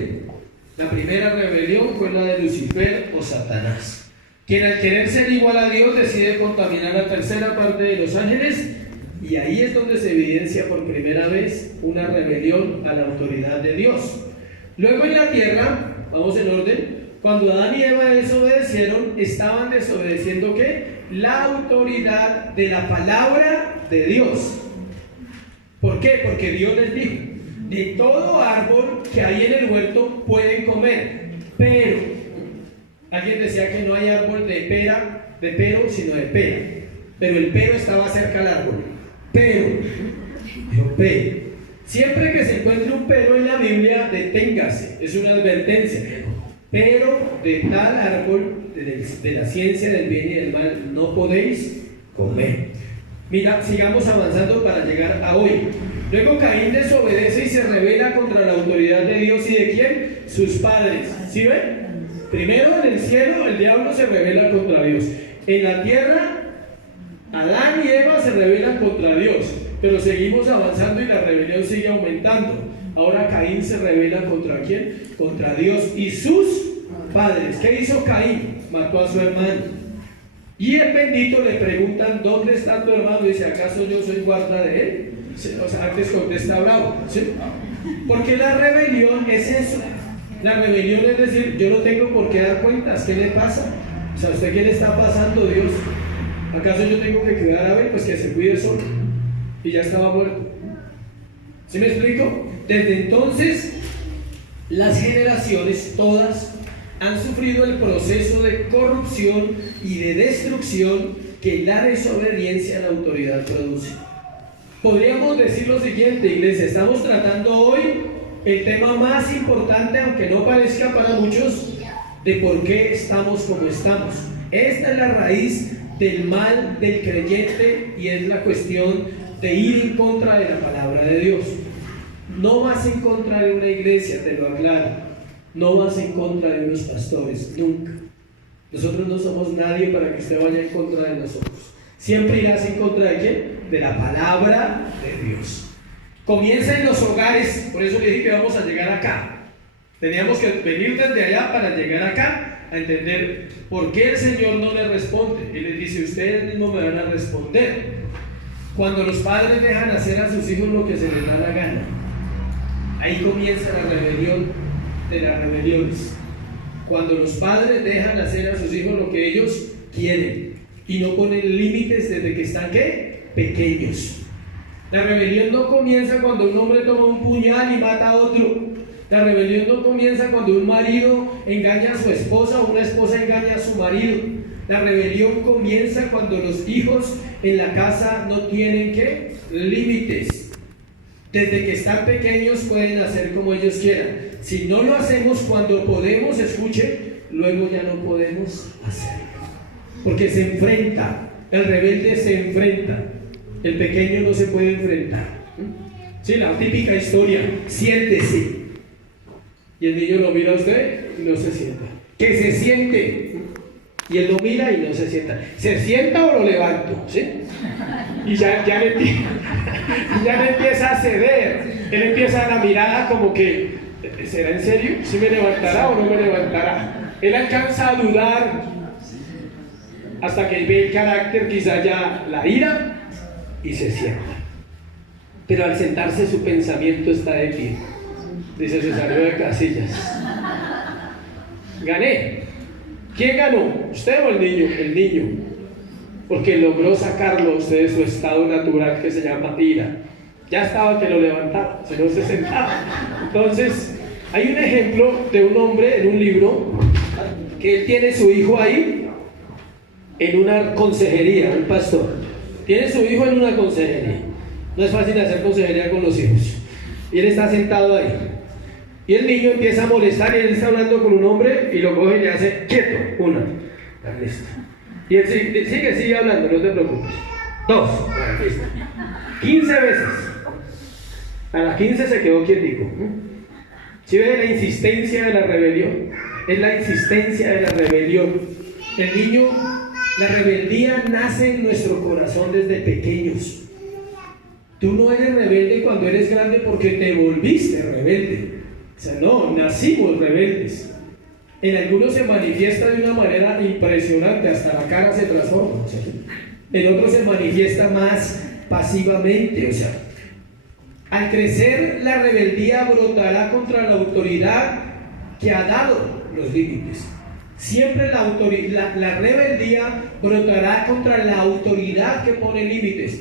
La primera rebelión fue la de Lucifer o Satanás, quien al querer ser igual a Dios decide contaminar la tercera parte de los ángeles, y ahí es donde se evidencia por primera vez una rebelión a la autoridad de Dios. Luego en la tierra, vamos en orden, cuando Adán y Eva desobedecieron, estaban desobedeciendo ¿qué? La autoridad de la palabra de Dios. ¿Por qué? Porque Dios les dijo: de todo árbol que hay en el huerto pueden comer, pero alguien decía que no hay árbol de pero, sino de pera. Pero el pero estaba cerca al árbol. Pero, siempre que se encuentre un pero en la Biblia, deténgase, es una advertencia. Pero de tal árbol, de la ciencia del bien y del mal, no podéis comer. Mira, sigamos avanzando para llegar a hoy. Luego Caín desobedece y se rebela contra la autoridad de Dios. ¿Y de quién? Sus padres. ¿Sí ven? Primero en el cielo el diablo se rebela contra Dios. En la tierra Adán y Eva se rebelan contra Dios. Pero seguimos avanzando y la rebelión sigue aumentando. Ahora Caín se rebela ¿contra quién? Contra Dios y sus padres. ¿Qué hizo Caín? Mató a su hermano. Y el bendito le preguntan: ¿dónde está tu hermano? Y dice: ¿acaso yo soy guarda de él? O sea, antes contesta bravo, ¿sí? Porque la rebelión es eso. La rebelión es decir: yo no tengo por qué dar cuentas. ¿Qué le pasa? O sea, ¿a usted qué le está pasando, Dios? ¿Acaso yo tengo que cuidar a él? Pues que se cuide solo. Y ya estaba muerto. ¿Sí me explico? Desde entonces, las generaciones todas han sufrido el proceso de corrupción y de destrucción que la desobediencia a la autoridad produce. Podríamos decir lo siguiente, iglesia: estamos tratando hoy el tema más importante, aunque no parezca para muchos, de por qué estamos como estamos. Esta es la raíz del mal del creyente y es la cuestión de ir en contra de la palabra de Dios. No vas en contra de una iglesia, te lo aclaro. No vas en contra de unos pastores, nunca. Nosotros no somos nadie para que usted vaya en contra de nosotros. Siempre irás en contra de ¿quién? De la palabra de Dios. Comienza en los hogares, por eso le dije que vamos a llegar acá. Teníamos que venir desde allá para llegar acá a entender por qué el Señor no le responde. Él les dice: ustedes mismos me van a responder. Cuando los padres dejan hacer a sus hijos lo que se les da la gana, ahí comienza la rebelión de las rebeliones. Cuando los padres dejan hacer a sus hijos lo que ellos quieren y no ponen límites desde que están ¿qué? Pequeños. La rebelión no comienza cuando un hombre toma un puñal y mata a otro. La rebelión no comienza cuando un marido engaña a su esposa o una esposa engaña a su marido. La rebelión comienza cuando los hijos en la casa no tienen ¿qué? Límites. Desde que están pequeños pueden hacer como ellos quieran. Si no lo hacemos cuando podemos, escuche, luego ya no podemos hacerlo. Porque se enfrenta, el rebelde se enfrenta, el pequeño no se puede enfrentar. Sí, la típica historia: siéntese. Y el niño lo mira a usted y no se sienta. Que se siente. Y él lo mira y no se sienta. ¿Se sienta o lo levanto? ¿Sí? Y ya le empieza a ceder. Él empieza a la mirada como que: ¿será en serio? ¿Sí me levantará o no me levantará? Él alcanza a dudar hasta que ve el carácter, quizá ya la ira, y se sienta. Pero al sentarse su pensamiento está de pie. Dice: se salió de casillas. Gané. ¿Quién ganó? ¿Usted o el niño? El niño. Porque logró sacarlo usted de su estado natural que se llama ira. Ya estaba que lo levantaba, si no se sentaba. Entonces, hay un ejemplo de un hombre en un libro que él tiene su hijo ahí en una consejería, un pastor. Tiene su hijo en una consejería. No es fácil hacer consejería con los hijos. Y él está sentado ahí. Y el niño empieza a molestar y él está hablando con un hombre y lo coge y le hace quieto, una, listo. Y él sigue hablando, no te preocupes. 2, listo. 15 veces. A las 15 se quedó quietico. ¿Sí ve la insistencia de la rebelión? Es la insistencia de la rebelión. El niño, la rebeldía nace en nuestro corazón desde pequeños. Tú no eres rebelde cuando eres grande porque te volviste rebelde. O sea, no, nacimos rebeldes. En algunos se manifiesta de una manera impresionante, hasta la cara se transforma. O sea, en otros se manifiesta más pasivamente. O sea, al crecer la rebeldía brotará contra la autoridad que ha dado los límites. Siempre la rebeldía brotará contra la autoridad que pone límites.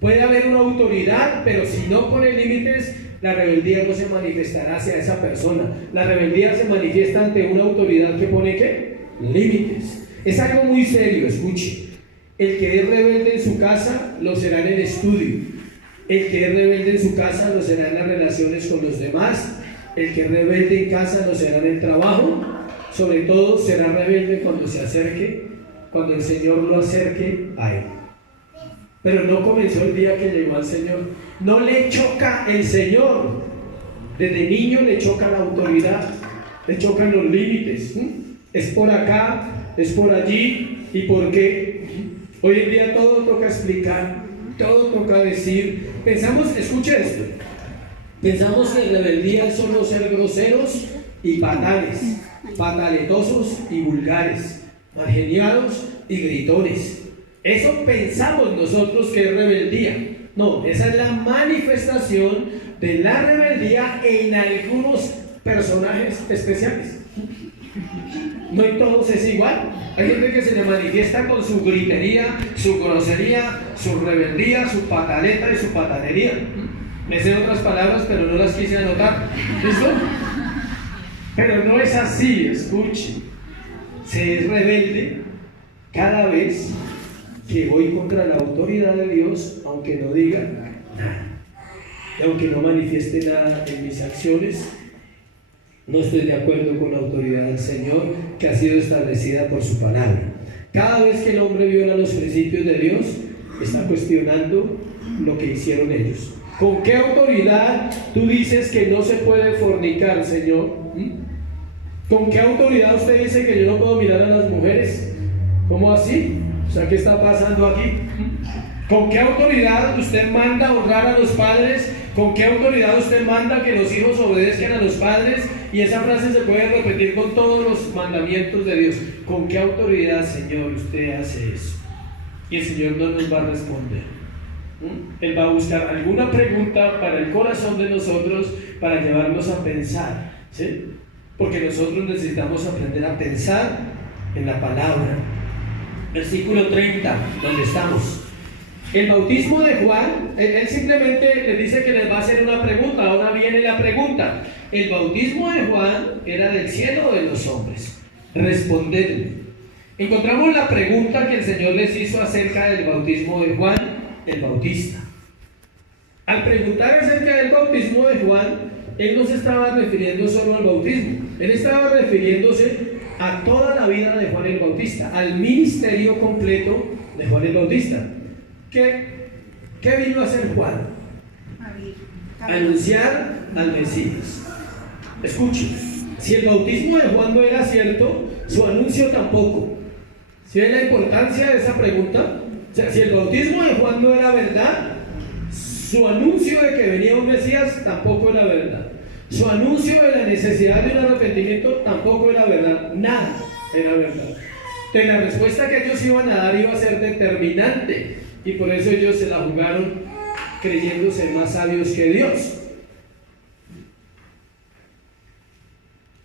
Puede haber una autoridad, pero si no pone límites, la rebeldía no se manifestará hacia esa persona. La rebeldía se manifiesta ante una autoridad que pone ¿qué? Límites. Es algo muy serio, escuche. El que es rebelde en su casa lo será en el estudio. El que es rebelde en su casa lo será en las relaciones con los demás. El que es rebelde en casa lo será en el trabajo. Sobre todo será rebelde cuando se acerque, cuando el Señor lo acerque a él. Pero no comenzó el día que llegó al Señor. No le choca el Señor. Desde niño le choca la autoridad, le chocan los límites. Es por acá, es por allí. ¿Y por qué? Hoy en día todo toca explicar, todo toca decir. Pensamos, escuche esto, pensamos que rebeldía es solo ser groseros y patales, pataletosos y vulgares, malgeniados y gritones. Eso pensamos nosotros que es rebeldía. No, esa es la manifestación de la rebeldía en algunos personajes especiales. No en todos es igual. Hay gente que se le manifiesta con su gritería, su grosería, su rebeldía, su pataleta y su patanería. Me sé otras palabras, pero no las quise anotar. ¿Listo? Pero no es así, escuche. Se es rebelde cada vez que voy contra la autoridad de Dios, aunque no diga nada, aunque no manifieste nada en mis acciones. No estoy de acuerdo con la autoridad del Señor que ha sido establecida por su palabra. Cada vez que el hombre viola los principios de Dios, está cuestionando lo que hicieron ellos. ¿Con qué autoridad tú dices que no se puede fornicar, Señor? ¿Con qué autoridad usted dice que yo no puedo mirar a las mujeres? ¿Cómo así? O sea, ¿qué está pasando aquí? ¿Con qué autoridad usted manda honrar a los padres? ¿Con qué autoridad usted manda que los hijos obedezcan a los padres? Y esa frase se puede repetir con todos los mandamientos de Dios. ¿Con qué autoridad, Señor, usted hace eso? Y el Señor no nos va a responder. Él va a buscar alguna pregunta para el corazón de nosotros para llevarnos a pensar, ¿sí? Porque nosotros necesitamos aprender a pensar en la palabra. Versículo 30, donde estamos. El bautismo de Juan, él simplemente le dice que les va a hacer una pregunta. Ahora viene la pregunta. ¿El bautismo de Juan era del cielo o de los hombres? Respondedle. Encontramos la pregunta que el Señor les hizo acerca del bautismo de Juan el Bautista. Al preguntar acerca del bautismo de Juan, él no se estaba refiriendo solo al bautismo. Él estaba refiriéndose a toda la vida de Juan el Bautista, al ministerio completo de Juan el Bautista. ¿Qué vino a hacer Juan? Anunciar al Mesías. Escuche, si el bautismo de Juan no era cierto, su anuncio tampoco. ¿Sí ven la importancia de esa pregunta? O sea, si el bautismo de Juan no era verdad, su anuncio de que venía un Mesías tampoco era verdad. Su anuncio de la necesidad de un arrepentimiento tampoco era verdad. Nada era verdad. Entonces la respuesta que ellos iban a dar iba a ser determinante, y por eso ellos se la jugaron creyéndose más sabios que Dios.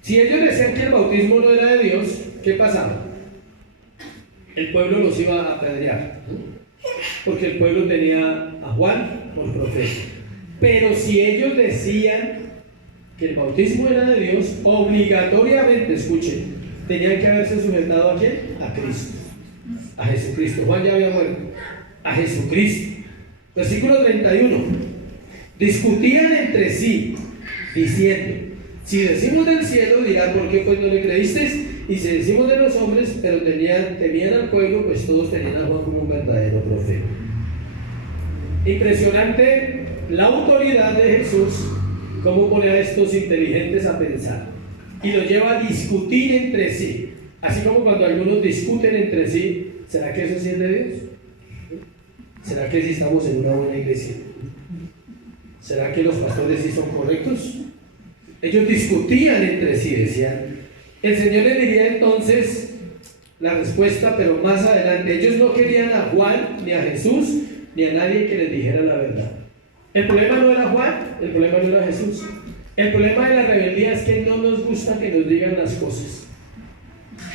Si ellos decían que el bautismo no era de Dios, ¿qué pasaba? El pueblo los iba a apedrear, porque el pueblo tenía a Juan por profeta. Pero si ellos decían que el bautismo era de Dios, obligatoriamente, escuchen, tenían que haberse sujetado ¿a quién? A Cristo, a Jesucristo. Juan ya había muerto. A Jesucristo. Versículo 31. Discutían entre sí, diciendo: Si decimos del cielo, dirán, ¿por qué pues no le creísteis? Y si decimos de los hombres, pero temían al pueblo, pues todos tenían a Juan como un verdadero profeta. Impresionante la autoridad de Jesús, cómo pone a estos inteligentes a pensar y los lleva a discutir entre sí. Así como cuando algunos discuten entre sí, ¿será que eso sí es de Dios? ¿Será que sí estamos en una buena iglesia? ¿Será que los pastores sí son correctos? Ellos discutían entre sí, decían. El Señor les diría entonces la respuesta, pero más adelante. Ellos no querían a Juan, ni a Jesús, ni a nadie que les dijera la verdad. El problema no era Juan, el problema no era Jesús. El problema de la rebeldía es que no nos gusta que nos digan las cosas.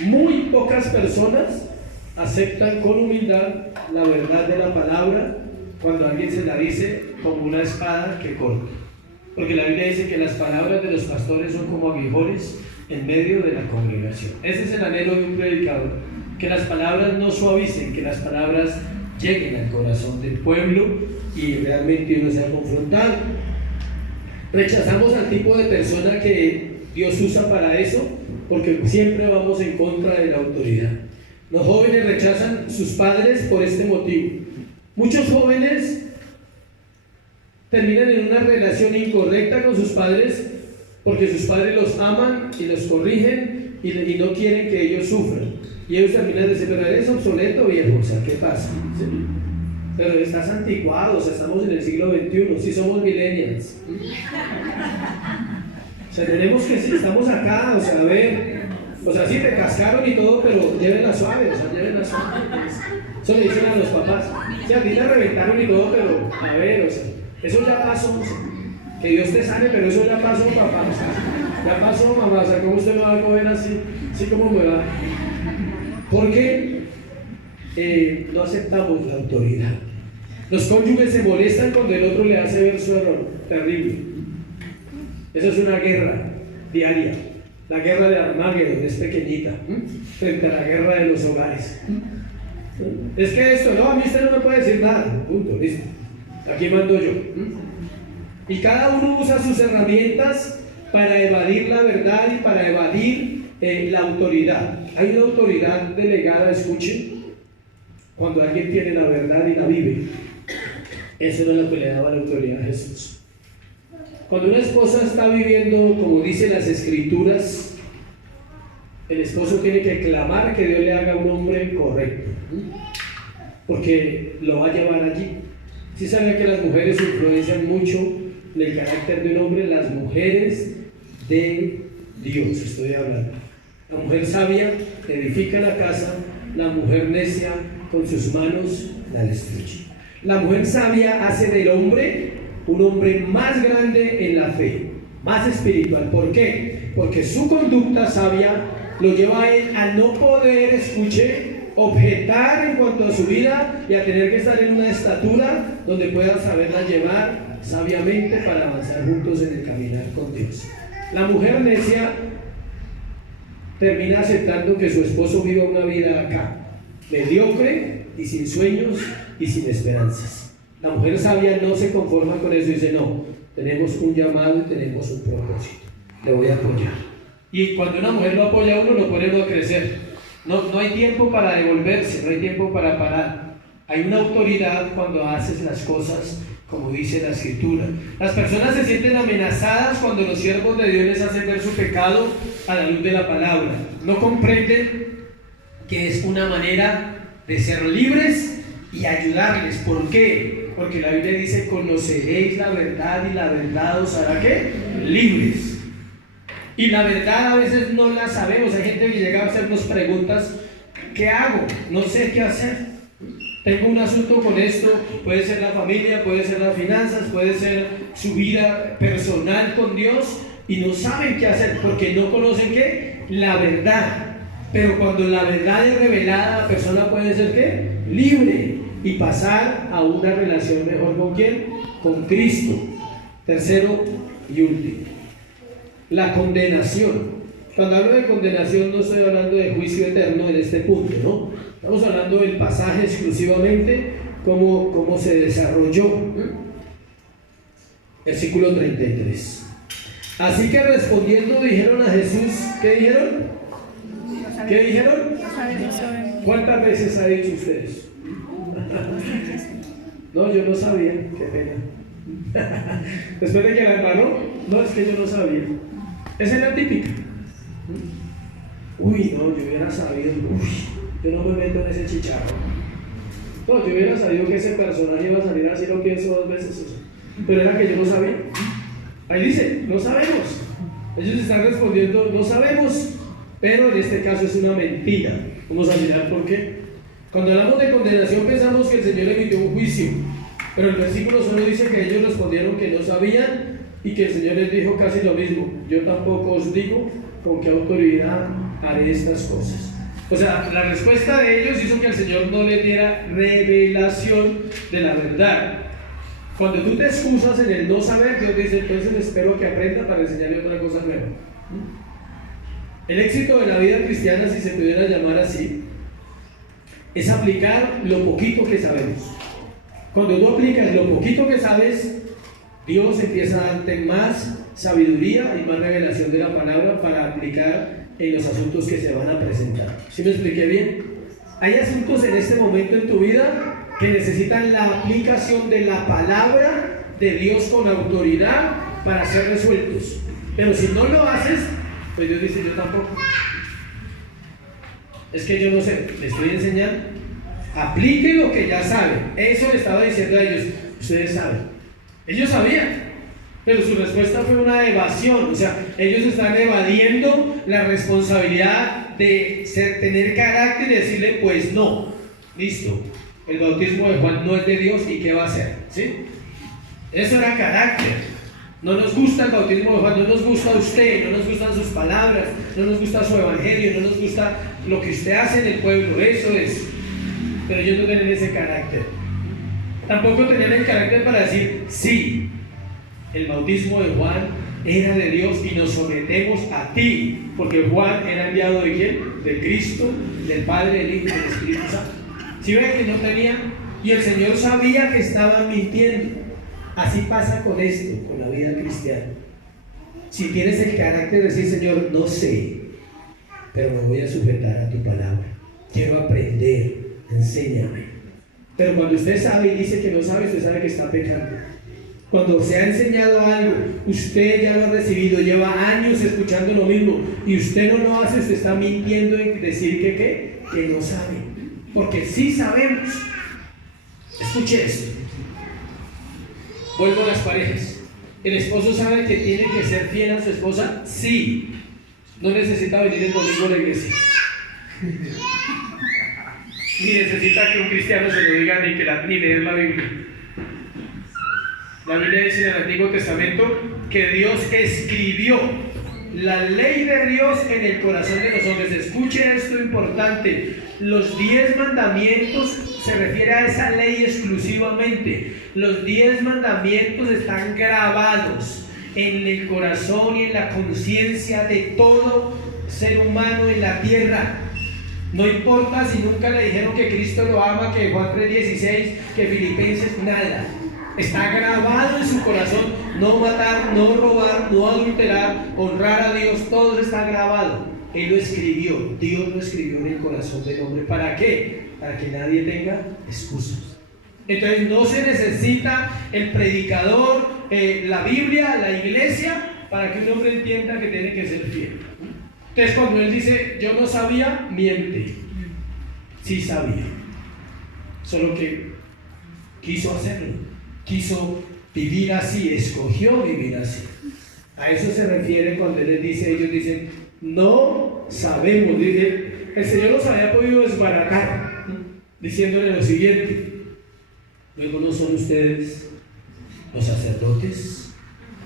Muy pocas personas aceptan con humildad la verdad de la palabra cuando alguien se la dice como una espada que corta. Porque la Biblia dice que las palabras de los pastores son como aguijones en medio de la congregación. Ese es el anhelo de un predicador, que las palabras no suavicen, que las palabras lleguen al corazón del pueblo y realmente uno sea confrontado. Rechazamos al tipo de persona que Dios usa para eso, porque siempre vamos en contra de la autoridad. Los jóvenes rechazan sus padres por este motivo. Muchos jóvenes terminan en una relación incorrecta con sus padres porque sus padres los aman y los corrigen y no quieren que ellos sufran. Y ellos terminan de decir, pero eres obsoleto, viejo, o sea, ¿qué pasa? ¿Sí? Pero estás anticuado, o sea, estamos en el siglo XXI, sí somos millennials. O sea, tenemos que, sí, estamos acá, o sea, a ver, o sea, sí te cascaron y todo, pero llévenla suave, o sea, llévenla suave. Eso le dicen a los papás. Sí, a ti te reventaron y todo, pero a ver, o sea, eso ya pasó, o sea, que Dios te sane, pero eso ya pasó, papá, o sea, ya pasó, mamá, o sea, ¿cómo usted me va a coger así? ¿Sí como me va? Porque no aceptamos la autoridad. Los cónyuges se molestan cuando el otro le hace ver su error. Terrible. Eso es una guerra diaria. La guerra de Armagedón es pequeñita frente a la guerra de los hogares. Es que esto, no, a mí usted no me puede decir nada. Punto, listo. Aquí mando yo. Y cada uno usa sus herramientas para evadir la verdad y para evadir la autoridad. Hay una autoridad delegada, escuchen, cuando alguien tiene la verdad y la vive. Eso no es lo que le daba la autoridad a Jesús. Cuando una esposa está viviendo, como dicen las escrituras, el esposo tiene que clamar que Dios le haga un hombre correcto, porque lo va a llevar allí. ¿Sí saben que las mujeres influencian mucho el carácter de un hombre? Las mujeres de Dios, estoy hablando. La mujer sabia edifica la casa, la mujer necia con sus manos la destruye. La mujer sabia hace del hombre un hombre más grande en la fe, más espiritual. ¿Por qué? Porque su conducta sabia lo lleva a él a no poder, escuche, objetar en cuanto a su vida y a tener que estar en una estatura donde pueda saberla llevar sabiamente para avanzar juntos en el caminar con Dios. La mujer necia termina aceptando que su esposo viva una vida acá, mediocre y sin sueños y sin esperanzas. La mujer sabia no se conforma con eso y dice, no, tenemos un llamado y tenemos un propósito, le voy a apoyar. Y cuando una mujer lo apoya a uno, lo pone a crecer. No hay tiempo para devolverse, no hay tiempo para parar. Hay una autoridad cuando haces las cosas como dice la escritura. Las personas se sienten amenazadas cuando los siervos de Dios les hacen ver su pecado a la luz de la palabra. No comprenden que es una manera de ser libres y ayudarles. ¿Por qué? Porque la Biblia dice, conoceréis la verdad y la verdad os hará ¿qué? Libres. Y la verdad a veces no la sabemos. Hay gente que llega a hacernos preguntas, ¿qué hago? No sé qué hacer. Tengo un asunto con esto, puede ser la familia, puede ser las finanzas, puede ser su vida personal con Dios y no saben qué hacer porque no conocen ¿qué? La verdad. Pero cuando la verdad es revelada, la persona puede ser ¿qué? Libre y pasar a una relación mejor ¿con quién? Con Cristo. Tercero y último, la condenación. Cuando hablo de condenación no estoy hablando de juicio eterno en este punto, ¿no? Estamos hablando del pasaje exclusivamente, cómo se desarrolló. Versículo 33. Así que respondiendo dijeron a Jesús, ¿qué dijeron? ¿Qué dijeron? ¿Cuántas veces ha dicho ustedes? No, yo no sabía, qué pena. Después de que la hermano, no, es que yo no sabía. Esa es la típica. Uy, no, yo hubiera sabido, yo no me meto en ese chicharro. No, yo hubiera sabido que ese personaje iba a salir así, lo pienso 2 veces eso. Pero era que yo no sabía. Ahí dice, no sabemos. Ellos están respondiendo, no sabemos, pero en este caso es una mentira. Vamos a mirar por qué. Cuando hablamos de condenación pensamos que el Señor emitió un juicio, pero el versículo solo dice que ellos respondieron que no sabían y que el Señor les dijo casi lo mismo. Yo tampoco os digo con qué autoridad haré estas cosas. O sea, la respuesta de ellos hizo que el Señor no les diera revelación de la verdad. Cuando tú te excusas en el no saber, Dios dice, entonces espero que aprenda para enseñarle otra cosa nueva. El éxito de la vida cristiana, si se pudiera llamar así, es aplicar lo poquito que sabemos. Cuando tú aplicas lo poquito que sabes, Dios empieza a darte más sabiduría y más revelación de la palabra para aplicar en los asuntos que se van a presentar. ¿Sí me expliqué bien? Hay asuntos en este momento en tu vida que necesitan la aplicación de la palabra de Dios con autoridad para ser resueltos. Pero si no lo haces, pues Dios dice, yo tampoco. Es que yo no sé, le estoy enseñando. Apliquen lo que ya saben. Eso le estaba diciendo a ellos. Ustedes saben. Ellos sabían, pero su respuesta fue una evasión. O sea, ellos están evadiendo la responsabilidad de tener carácter y decirle, pues no, listo, el bautismo de Juan no es de Dios y ¿qué va a hacer? ¿Sí? Eso era carácter. No nos gusta el bautismo de Juan, no nos gusta usted, no nos gustan sus palabras, no nos gusta su evangelio, no nos gusta lo que usted hace en el pueblo, eso es. Pero ellos no tienen ese carácter. Tampoco tenían el carácter para decir, sí, el bautismo de Juan era de Dios y nos sometemos a ti, porque Juan era enviado ¿de quién? De Cristo, del Padre, del Hijo y del Espíritu Santo. ¿Sí ven que no tenían? Y el Señor sabía que estaban mintiendo. Así pasa con esto, con la vida cristiana. Si tienes el carácter de decir, Señor, no sé, pero me voy a sujetar a tu palabra. Quiero aprender, enséñame. Pero cuando usted sabe y dice que no sabe, usted sabe que está pecando. Cuando se ha enseñado algo, usted ya lo ha recibido, lleva años escuchando lo mismo y usted no lo hace, usted está mintiendo en decir que no sabe. Porque sí sabemos. Escuche esto. Vuelvo a las parejas. ¿El esposo sabe que tiene que ser fiel a su esposa? Sí. No necesita venir el domingo a la iglesia. Ni necesita que un cristiano se lo diga ni leer la Biblia. La Biblia dice en el Antiguo Testamento que Dios escribió la ley de Dios en el corazón de los hombres. Escuche esto importante. Los 10 mandamientos se refiere a esa ley exclusivamente. Los 10 mandamientos están grabados en el corazón y en la conciencia de todo ser humano en la tierra. No importa si nunca le dijeron que Cristo lo ama, que Juan 3:16, que Filipenses, nada. Está grabado en su corazón. No matar, no robar, no adulterar, honrar a Dios, todo está grabado. Él lo escribió, Dios lo escribió en el corazón del hombre. ¿Para qué? Para que nadie tenga excusas. Entonces no se necesita el predicador, la Biblia, la iglesia, para que un hombre entienda que tiene que ser fiel. Entonces cuando él dice, yo no sabía, miente. Sí sabía. Solo que quiso hacerlo. Quiso vivir así, escogió vivir así. A eso se refiere cuando él les dice, ellos dicen, no sabemos. Dice, el Señor los había podido desbaratar, diciéndole lo siguiente. Luego no son ustedes los sacerdotes,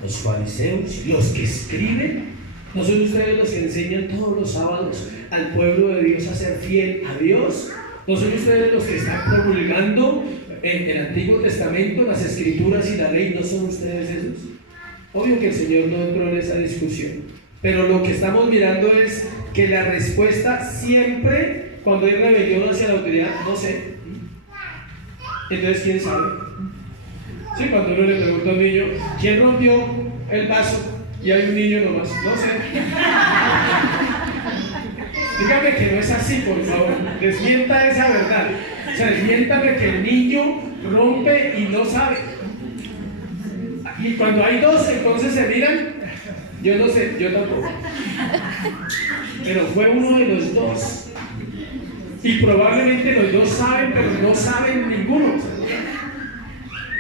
los fariseos, los que escriben. No son ustedes los que enseñan todos los sábados al pueblo de Dios a ser fiel a Dios. No son ustedes los que están promulgando en el Antiguo Testamento las Escrituras y la ley. No son ustedes esos. Obvio que el Señor no entró en esa discusión, pero lo que estamos mirando es que la respuesta siempre, cuando hay rebelión hacia la autoridad, no sé. Entonces, ¿quién sabe? Sí, cuando uno le pregunta a un niño, ¿quién rompió el vaso? y hay un niño nomás. No sé. Dígame que no es así, por favor. Desmienta esa verdad. O sea, desmiéntame que el niño rompe y no sabe. Y cuando hay dos, entonces se miran. Yo no sé, yo tampoco. Pero fue uno de los dos. Y probablemente los dos saben, pero no saben ninguno.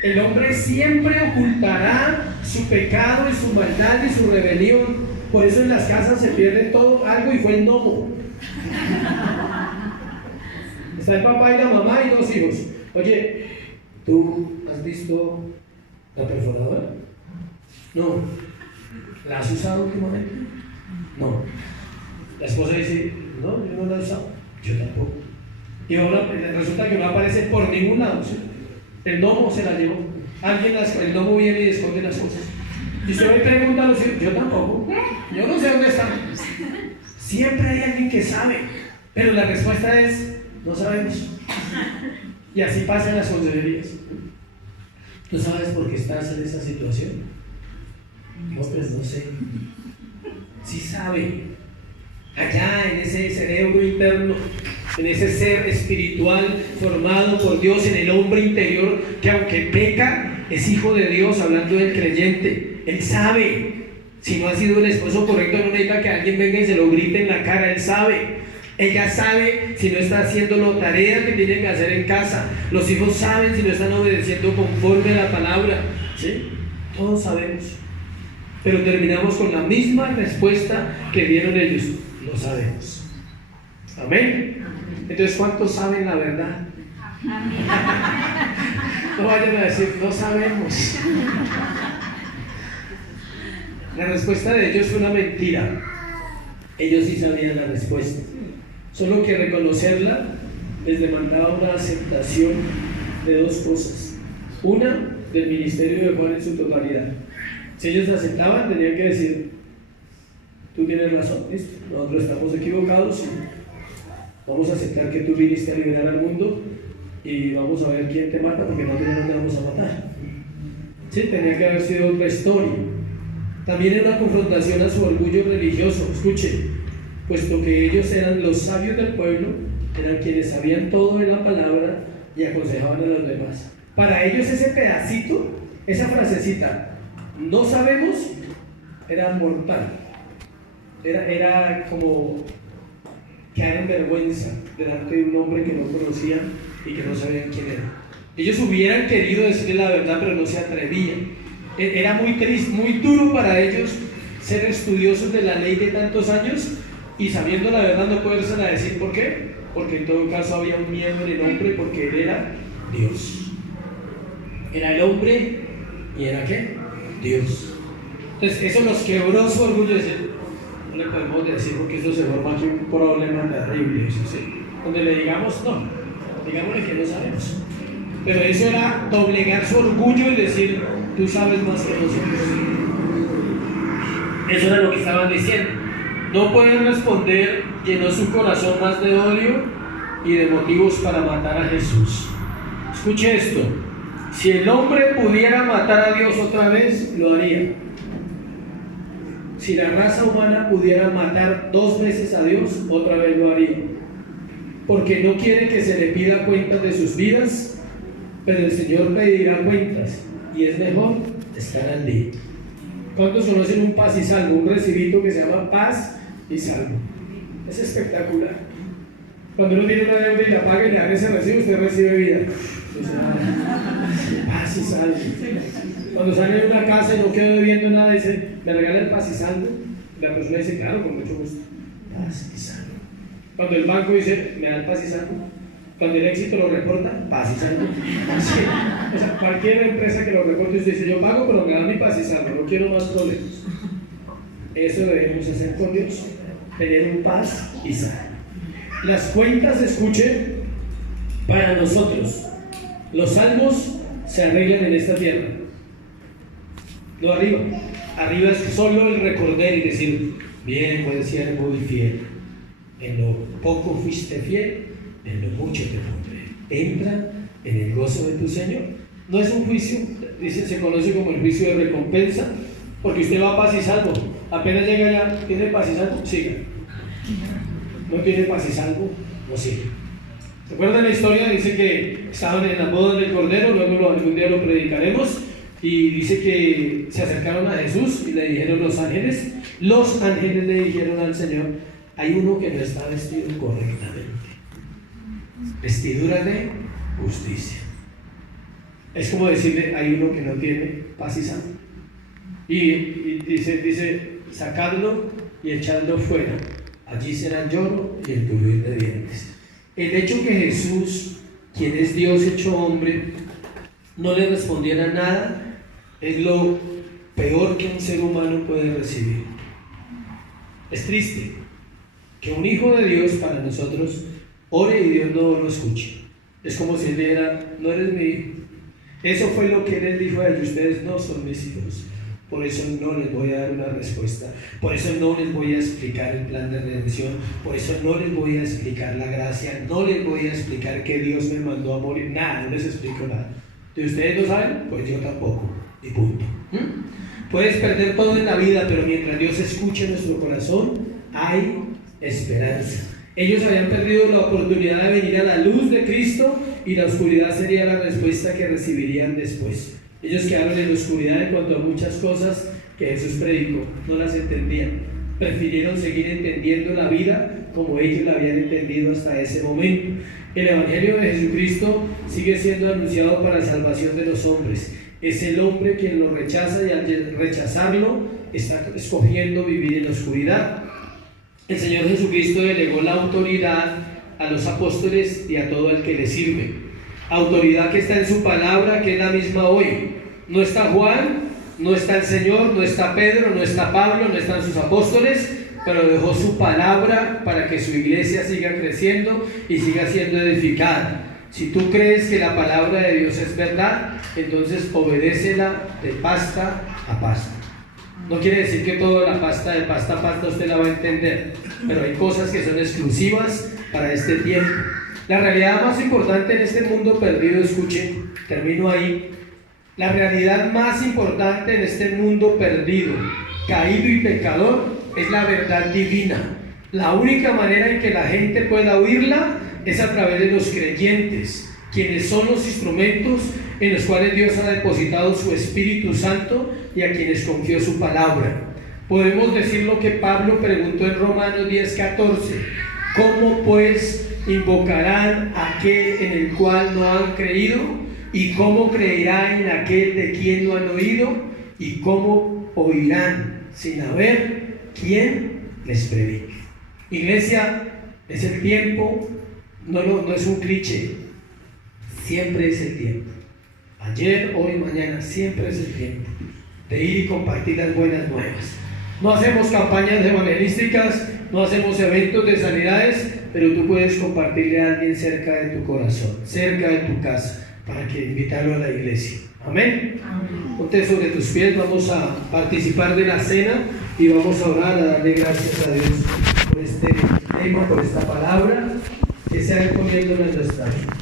El hombre siempre ocultará su pecado y su maldad y su rebelión. Por eso en las casas se pierde todo algo y fue el gnomo. Está el papá y la mamá y dos hijos. Oye, ¿tú has visto la perforadora? No. ¿La has usado últimamente? No. La esposa dice, no, yo no la he usado. Yo tampoco. Y ahora resulta que no aparece por ningún lado. ¿Sí? El gnomo se la llevó. El gnomo viene y esconde las cosas. Y usted me pregunta a los hijos, yo tampoco. Yo no sé dónde están. Siempre hay alguien que sabe. Pero la respuesta es, no sabemos. Y así pasa en las consejerías. ¿Tú sabes por qué estás en esa situación? No, pues no sé. Sí sabe. Allá en ese cerebro interno, en ese ser espiritual formado por Dios en el hombre interior, que aunque peca, es hijo de Dios, hablando del creyente. Él sabe. Si no ha sido el esposo correcto, no necesita que alguien venga y se lo grite en la cara. Él sabe. Ella sabe si no está haciendo la tarea que tiene que hacer en casa. Los hijos saben si no están obedeciendo conforme a la palabra. ¿Sí? Todos sabemos. Pero terminamos con la misma respuesta que dieron ellos. No sabemos. Amén. Entonces, ¿cuántos saben la verdad? No vayan a decir, no sabemos. La respuesta de ellos fue una mentira. Ellos sí sabían la respuesta. Solo que reconocerla les demandaba una aceptación de dos cosas. Una, del ministerio de Juan en su totalidad. Si ellos la aceptaban, tenían que decir, tú tienes razón, ¿listo? Nosotros estamos equivocados, vamos a aceptar que tú viniste a liberar al mundo y vamos a ver quién te mata, porque no te vamos a matar. Sí, tenía que haber sido otra historia. También era una confrontación a su orgullo religioso. Escuche, puesto que ellos eran los sabios del pueblo, eran quienes sabían todo de la palabra y aconsejaban a los demás. Para ellos ese pedacito, esa frasecita, no sabemos, era mortal. Era como quedar en vergüenza delante de un hombre que no conocían y que no sabían quién era. Ellos hubieran querido decirle la verdad, pero no se atrevían. Era muy triste, muy duro para ellos ser estudiosos de la ley de tantos años y sabiendo la verdad no podérsela decir. ¿Por qué? Porque en todo caso había un miedo en el hombre, porque él era Dios. Era el hombre y era ¿qué? Dios. Entonces eso los quebró su orgullo de decir, no le podemos decir porque eso se forma aquí un problema terrible, eso sí. Donde le digamos no, digámosle que no sabemos. Pero eso era doblegar su orgullo y decir, tú sabes más que nosotros. Eso era lo que estaban diciendo. No pueden responder, llenó su corazón más de odio y de motivos para matar a Jesús. Escuche esto. Si el hombre pudiera matar a Dios otra vez, lo haría. Si la raza humana pudiera matar 2 veces a Dios, otra vez lo haría. Porque no quiere que se le pida cuentas de sus vidas, pero el Señor pedirá cuentas y es mejor estar al día. ¿Cuántos conocen un paz y salvo? Un recibito que se llama paz y salvo. Es espectacular. Cuando uno tiene una deuda y la paga y le dan ese recibo, usted recibe vida. Paz y salvo. Cuando sale de una casa y no quedo debiendo nada, dice, ¿me regala el paz y salvo? La persona dice, claro, con mucho gusto. Paz y salvo. Cuando el banco dice, ¿me da el paz y salvo? Cuando el éxito lo reporta, paz y salvo. O sea, cualquier empresa que lo reporte, usted dice, yo pago, pero me da mi paz y salvo, no quiero más problemas. Eso debemos hacer con Dios, tener un paz y salvo. Las cuentas, escuchen, para nosotros, los salmos se arreglan en esta tierra, no arriba. Arriba es solo el recordar y decir, bien, buen siervo y fiel, en lo poco fuiste fiel, en lo mucho te pondré. Entra en el gozo de tu Señor. No es un juicio, dice, se conoce como el juicio de recompensa, porque usted va a paz y salvo. Apenas llega allá, ¿tiene paz y salvo? Siga. ¿No tiene paz y salvo? No sigue. ¿Se acuerdan la historia? Dice que estaban en la boda del Cordero, luego algún día lo predicaremos, y dice que se acercaron a Jesús y le dijeron los ángeles le dijeron al Señor, hay uno que no está vestido correctamente. Vestidura de justicia. Es como decirle, hay uno que no tiene paz y salvo. Y dice, sacadlo y echadlo fuera. Allí será el lloro y el crujir de dientes. El hecho que Jesús, quien es Dios hecho hombre, no le respondiera nada, es lo peor que un ser humano puede recibir. Es triste que un hijo de Dios para nosotros ore y Dios no lo escuche. Es como si él dijera, no eres mi hijo. Eso fue lo que él dijo a ellos, ustedes no son mis hijos. Por eso no les voy a dar una respuesta, por eso no les voy a explicar el plan de redención, por eso no les voy a explicar la gracia, no les voy a explicar que Dios me mandó a morir, nada, no les explico nada. ¿De ustedes no saben? Pues yo tampoco, y punto. Puedes perder todo en la vida, pero mientras Dios escuche nuestro corazón, hay esperanza. Ellos habían perdido la oportunidad de venir a la luz de Cristo y la oscuridad sería la respuesta que recibirían después. Ellos quedaron en la oscuridad en cuanto a muchas cosas que Jesús predicó, no las entendían. Prefirieron seguir entendiendo la vida como ellos la habían entendido hasta ese momento. El Evangelio de Jesucristo sigue siendo anunciado para la salvación de los hombres. Es el hombre quien lo rechaza y al rechazarlo está escogiendo vivir en la oscuridad. El Señor Jesucristo delegó la autoridad a los apóstoles y a todo el que le sirve. Autoridad que está en su palabra, que es la misma hoy. No está Juan, no está el Señor, no está Pedro, no está Pablo, no están sus apóstoles, pero dejó su palabra para que su iglesia siga creciendo y siga siendo edificada. Si tú crees que la palabra de Dios es verdad, entonces obedécela de pasta a pasta. No quiere decir que toda la pasta de pasta a pasta usted la va a entender, pero hay cosas que son exclusivas para este tiempo. La realidad más importante en este mundo perdido, escuchen, termino ahí. La realidad más importante en este mundo perdido, caído y pecador, es la verdad divina. La única manera en que la gente pueda oírla es a través de los creyentes, quienes son los instrumentos en los cuales Dios ha depositado su Espíritu Santo y a quienes confió su palabra. Podemos decir lo que Pablo preguntó en Romanos 10:14: ¿cómo pues invocarán a aquel en el cual no han creído? ¿Y cómo creerán en aquel de quien no han oído? ¿Y cómo oirán sin haber quien les predique? Iglesia, es el tiempo, no es un cliché, siempre es el tiempo. Ayer, hoy, mañana, siempre es el tiempo de ir y compartir las buenas nuevas. No hacemos campañas evangelísticas, no hacemos eventos de sanidades, pero tú puedes compartirle a alguien cerca de tu corazón, cerca de tu casa, para que invitarlo a la iglesia. Amén. Ponte sobre tus pies, vamos a participar de la cena y vamos a orar, a darle gracias a Dios por este tema, por esta palabra que se ha poniendo en nuestra vida.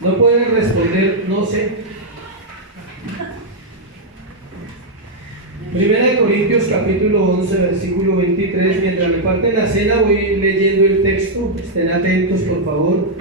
No pueden responder, no sé. Primera de Corintios capítulo 11 versículo 23. Mientras reparten la cena voy leyendo el texto, estén atentos por favor.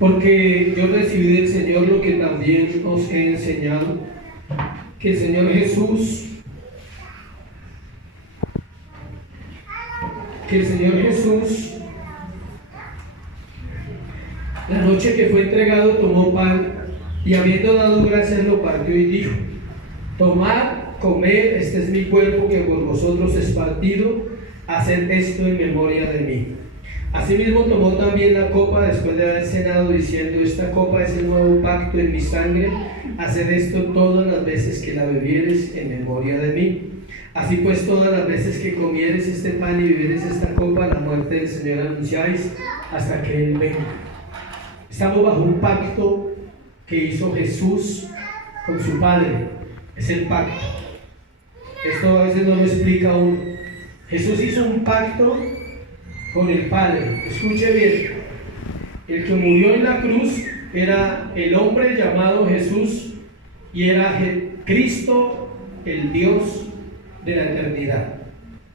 Porque yo recibí del Señor lo que también os he enseñado, que el Señor Jesús, la noche que fue entregado, tomó pan y habiendo dado gracias lo partió y dijo: tomad, comed, este es mi cuerpo que por vosotros es partido, haced esto en memoria de mí. Asimismo tomó también la copa después de haber cenado, diciendo: esta copa es el nuevo pacto en mi sangre, haced esto todas las veces que la bebieres en memoria de mí. Así pues, todas las veces que comieres este pan y bebieres esta copa, la muerte del Señor anunciáis hasta que Él venga. Estamos bajo un pacto que hizo Jesús con su Padre. Es el pacto. Esto a veces no lo explica uno. Jesús hizo un pacto con el Padre. Escuche bien. El que murió en la cruz era el hombre llamado Jesús y era Cristo, el Dios de la eternidad.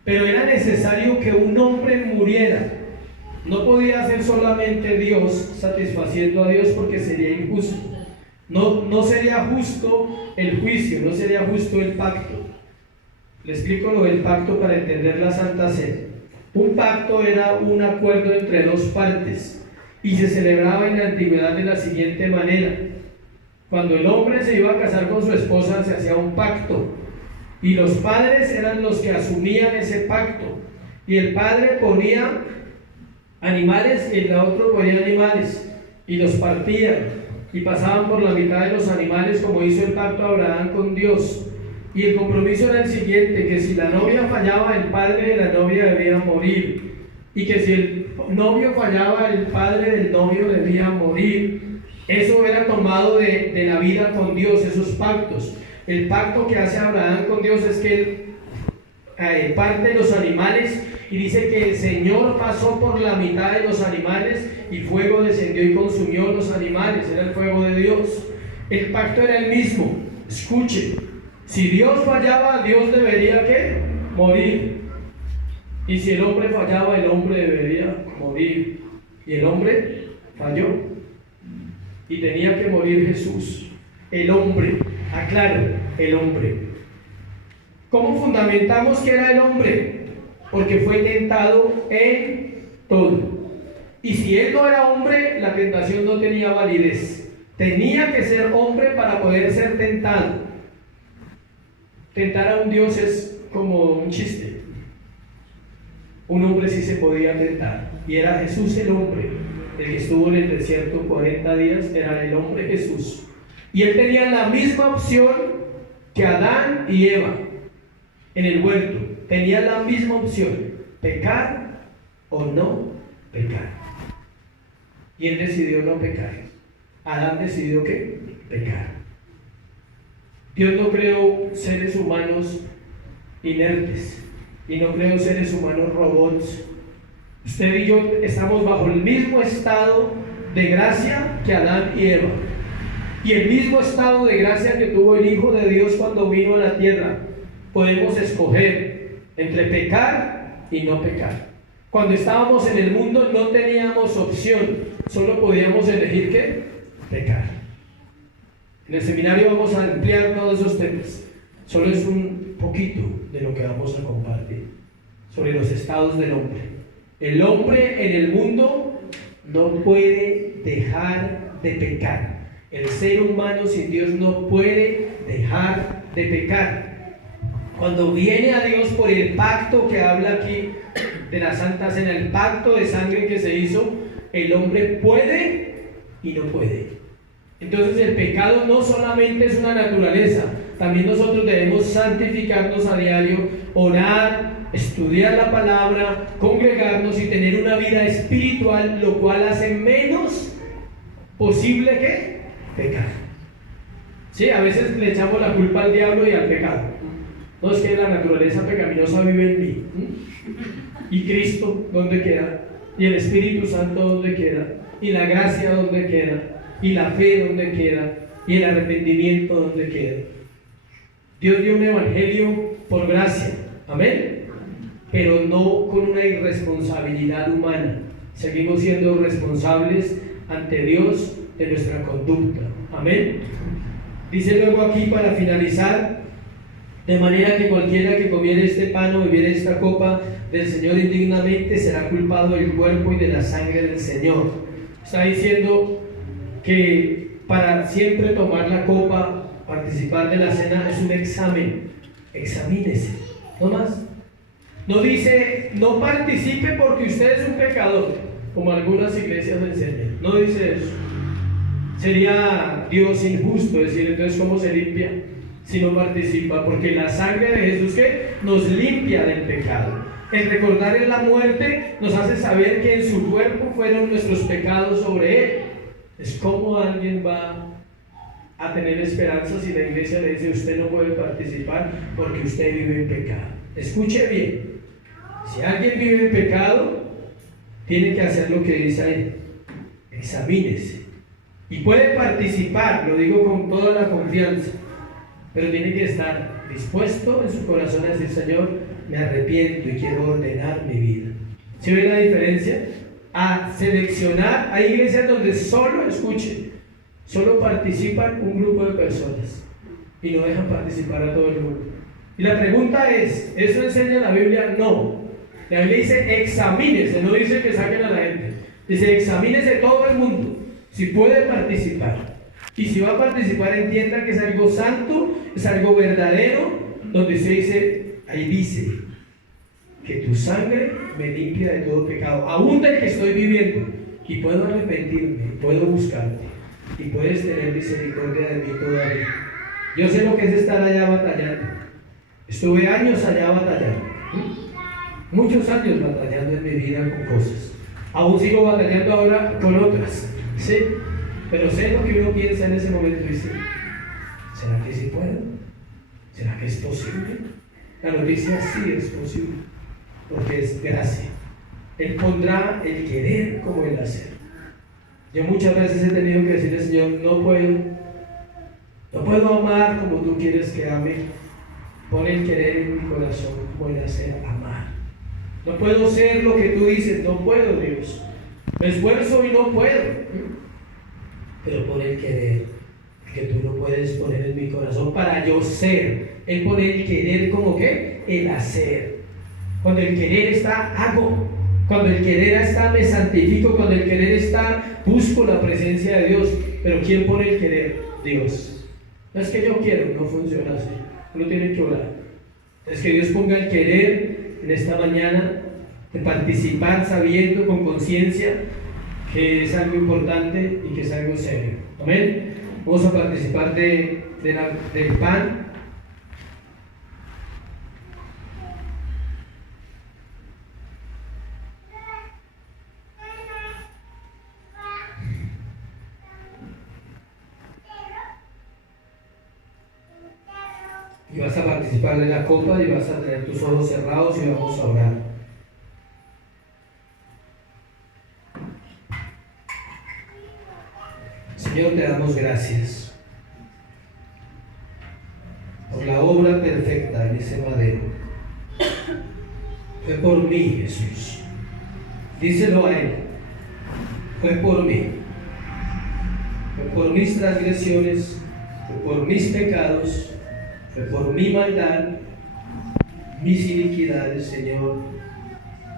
Pero era necesario que un hombre muriera. No podía ser solamente Dios satisfaciendo a Dios, porque sería injusto. No sería justo el juicio, no sería justo el pacto. Le explico lo del pacto para entender la Santa Cena. Un pacto era un acuerdo entre dos partes y se celebraba en la antigüedad de la siguiente manera. Cuando el hombre se iba a casar con su esposa, se hacía un pacto y los padres eran los que asumían ese pacto, y el padre ponía animales y el otro ponía animales y los partían y pasaban por la mitad de los animales, como hizo el pacto Abraham con Dios. Y el compromiso era el siguiente: que si la novia fallaba, el padre de la novia debía morir, y que si el novio fallaba, el padre del novio debía morir. Eso era tomado de la vida con Dios, esos pactos. El pacto que hace Abraham con Dios es que él parte los animales, y dice que el Señor pasó por la mitad de los animales y fuego descendió y consumió los animales. Era el fuego de Dios. El pacto era el mismo. Escuche, si Dios fallaba, Dios debería ¿qué? Morir. Y si el hombre fallaba, el hombre debería morir. Y el hombre falló y tenía que morir Jesús. El hombre, aclaro, el hombre. ¿Cómo fundamentamos que era el hombre? Porque fue tentado en todo. Y si él no era hombre, la tentación no tenía validez. Tenía que ser hombre para poder ser tentado. Tentar a un Dios es como un chiste. Un hombre sí se podía tentar, y era Jesús el hombre. El que estuvo en el desierto 40 días era el hombre Jesús. Y él tenía la misma opción que Adán y Eva en el huerto. Tenía la misma opción: pecar o no pecar. Y él decidió no pecar. Adán decidió ¿qué? Pecar. Dios no creó seres humanos inertes, y no creó seres humanos robots. Usted y yo estamos bajo el mismo estado de gracia que Adán y Eva, y el mismo estado de gracia que tuvo el Hijo de Dios cuando vino a la tierra. Podemos escoger entre pecar y no pecar. Cuando estábamos en el mundo no teníamos opción, solo podíamos elegir ¿qué? Pecar. En el seminario vamos a ampliar todos esos temas. Solo es un poquito de lo que vamos a compartir sobre los estados del hombre. El hombre en el mundo no puede dejar de pecar. El ser humano sin Dios no puede dejar de pecar. Cuando viene a Dios por el pacto que habla aquí de la Santa Cena, el pacto de sangre que se hizo, el hombre puede y no puede. Entonces el pecado no solamente es una naturaleza, también nosotros debemos santificarnos a diario, orar, estudiar la palabra, congregarnos y tener una vida espiritual, lo cual hace menos posible que pecar. Sí, a veces le echamos la culpa al diablo y al pecado. No, es que la naturaleza pecaminosa vive en mí. ¿Y Cristo dónde queda? ¿Y el Espíritu Santo dónde queda? ¿Y la gracia dónde queda? ¿Y la fe dónde queda? ¿Y el arrepentimiento dónde queda? Dios dio un evangelio por gracia, amén, pero no con una irresponsabilidad humana. Seguimos siendo responsables ante Dios de nuestra conducta, amén. Dice luego aquí, para finalizar: de manera que cualquiera que comiere este pan o bebiere esta copa del Señor indignamente será culpado del cuerpo y de la sangre del Señor. Está diciendo que para siempre tomar la copa, participar de la cena, es un examen. Examínese, no más. No dice no participe porque usted es un pecador, como algunas iglesias enseñan. No dice eso. Sería Dios injusto decir entonces cómo se limpia si no participa, porque la sangre de Jesús ¿qué? Nos limpia del pecado. El recordar en la muerte nos hace saber que en su cuerpo fueron nuestros pecados sobre él. Es como alguien va a tener esperanza si la iglesia le dice usted no puede participar porque usted vive en pecado. Escuche bien, si alguien vive en pecado, tiene que hacer lo que dice ahí, examínese. Y puede participar, lo digo con toda la confianza, pero tiene que estar dispuesto en su corazón a decir, Señor, me arrepiento y quiero ordenar mi vida. ¿Sí ven la diferencia? A seleccionar, hay iglesias donde solo, escuchen, solo participan un grupo de personas y no dejan participar a todo el mundo. Y la pregunta es, ¿eso enseña la Biblia? No. La Biblia dice examínese, no dice que saquen a la gente. Dice examínese todo el mundo, si puede participar. Y si va a participar, entienda que es algo santo, es algo verdadero, donde se dice, ahí dice, que tu sangre me limpia de todo pecado, aún del que estoy viviendo, y puedo arrepentirme, puedo buscarte, y puedes tener misericordia de mí todavía. Yo sé lo que es estar allá batallando. Estuve años allá batallando, muchos años batallando en mi vida con cosas. Aún sigo batallando ahora con otras, ¿sí? Pero sé lo que uno piensa en ese momento y dice, ¿será que sí puedo? ¿Será que es posible? La noticia sí es posible, porque es gracia. Él pondrá el querer como el hacer. Yo muchas veces he tenido que decirle, Señor, no puedo amar como tú quieres que ame. Pon el querer en mi corazón como el hacer, amar. No puedo ser lo que tú dices, no puedo, Dios. Me esfuerzo y no puedo. Pero pon el querer, que tú lo puedes poner en mi corazón para yo ser. Él pone el querer como ¿qué? El hacer. Cuando el querer está, hago. Cuando el querer está, me santifico. Cuando el querer está, busco la presencia de Dios. Pero ¿quién pone el querer? Dios. No es que yo quiero, no funciona así. Uno tiene que orar. Es que Dios ponga el querer en esta mañana de participar sabiendo con conciencia que es algo importante y que es algo serio. Amén. Vamos a participar del pan. Y vas a participar de la copa y vas a tener tus ojos cerrados y vamos a orar. Señor, te damos gracias por la obra perfecta en ese madero. Fue por mí, Jesús. Díselo a Él. Fue por mí. Fue por mis transgresiones, fue por mis pecados, fue por mi maldad, mis iniquidades, Señor,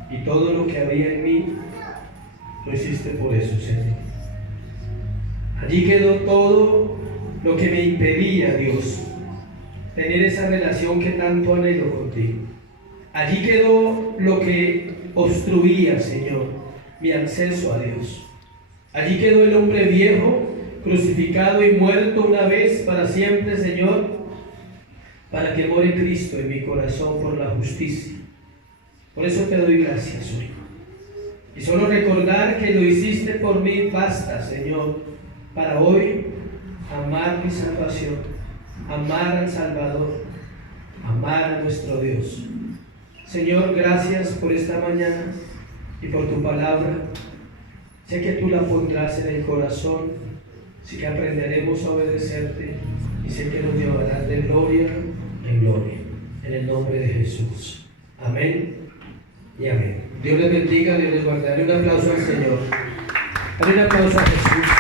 y todo lo que había en mí, lo hiciste por eso, Señor. Allí quedó todo lo que me impedía, Dios, tener esa relación que tanto anhelo contigo. Allí quedó lo que obstruía, Señor, mi acceso a Dios. Allí quedó el hombre viejo, crucificado y muerto una vez para siempre, Señor, para que more Cristo en mi corazón por la justicia. Por eso te doy gracias hoy. Y solo recordar que lo hiciste por mí basta, Señor, para hoy amar mi salvación, amar al Salvador, amar a nuestro Dios. Señor, gracias por esta mañana y por tu palabra. Sé que tú la pondrás en el corazón, sé que aprenderemos a obedecerte y sé que nos llevarás de gloria en gloria. En el nombre de Jesús. Amén y amén. Dios les bendiga, Dios les guarde. Dale un aplauso al Señor. Dale un aplauso a Jesús.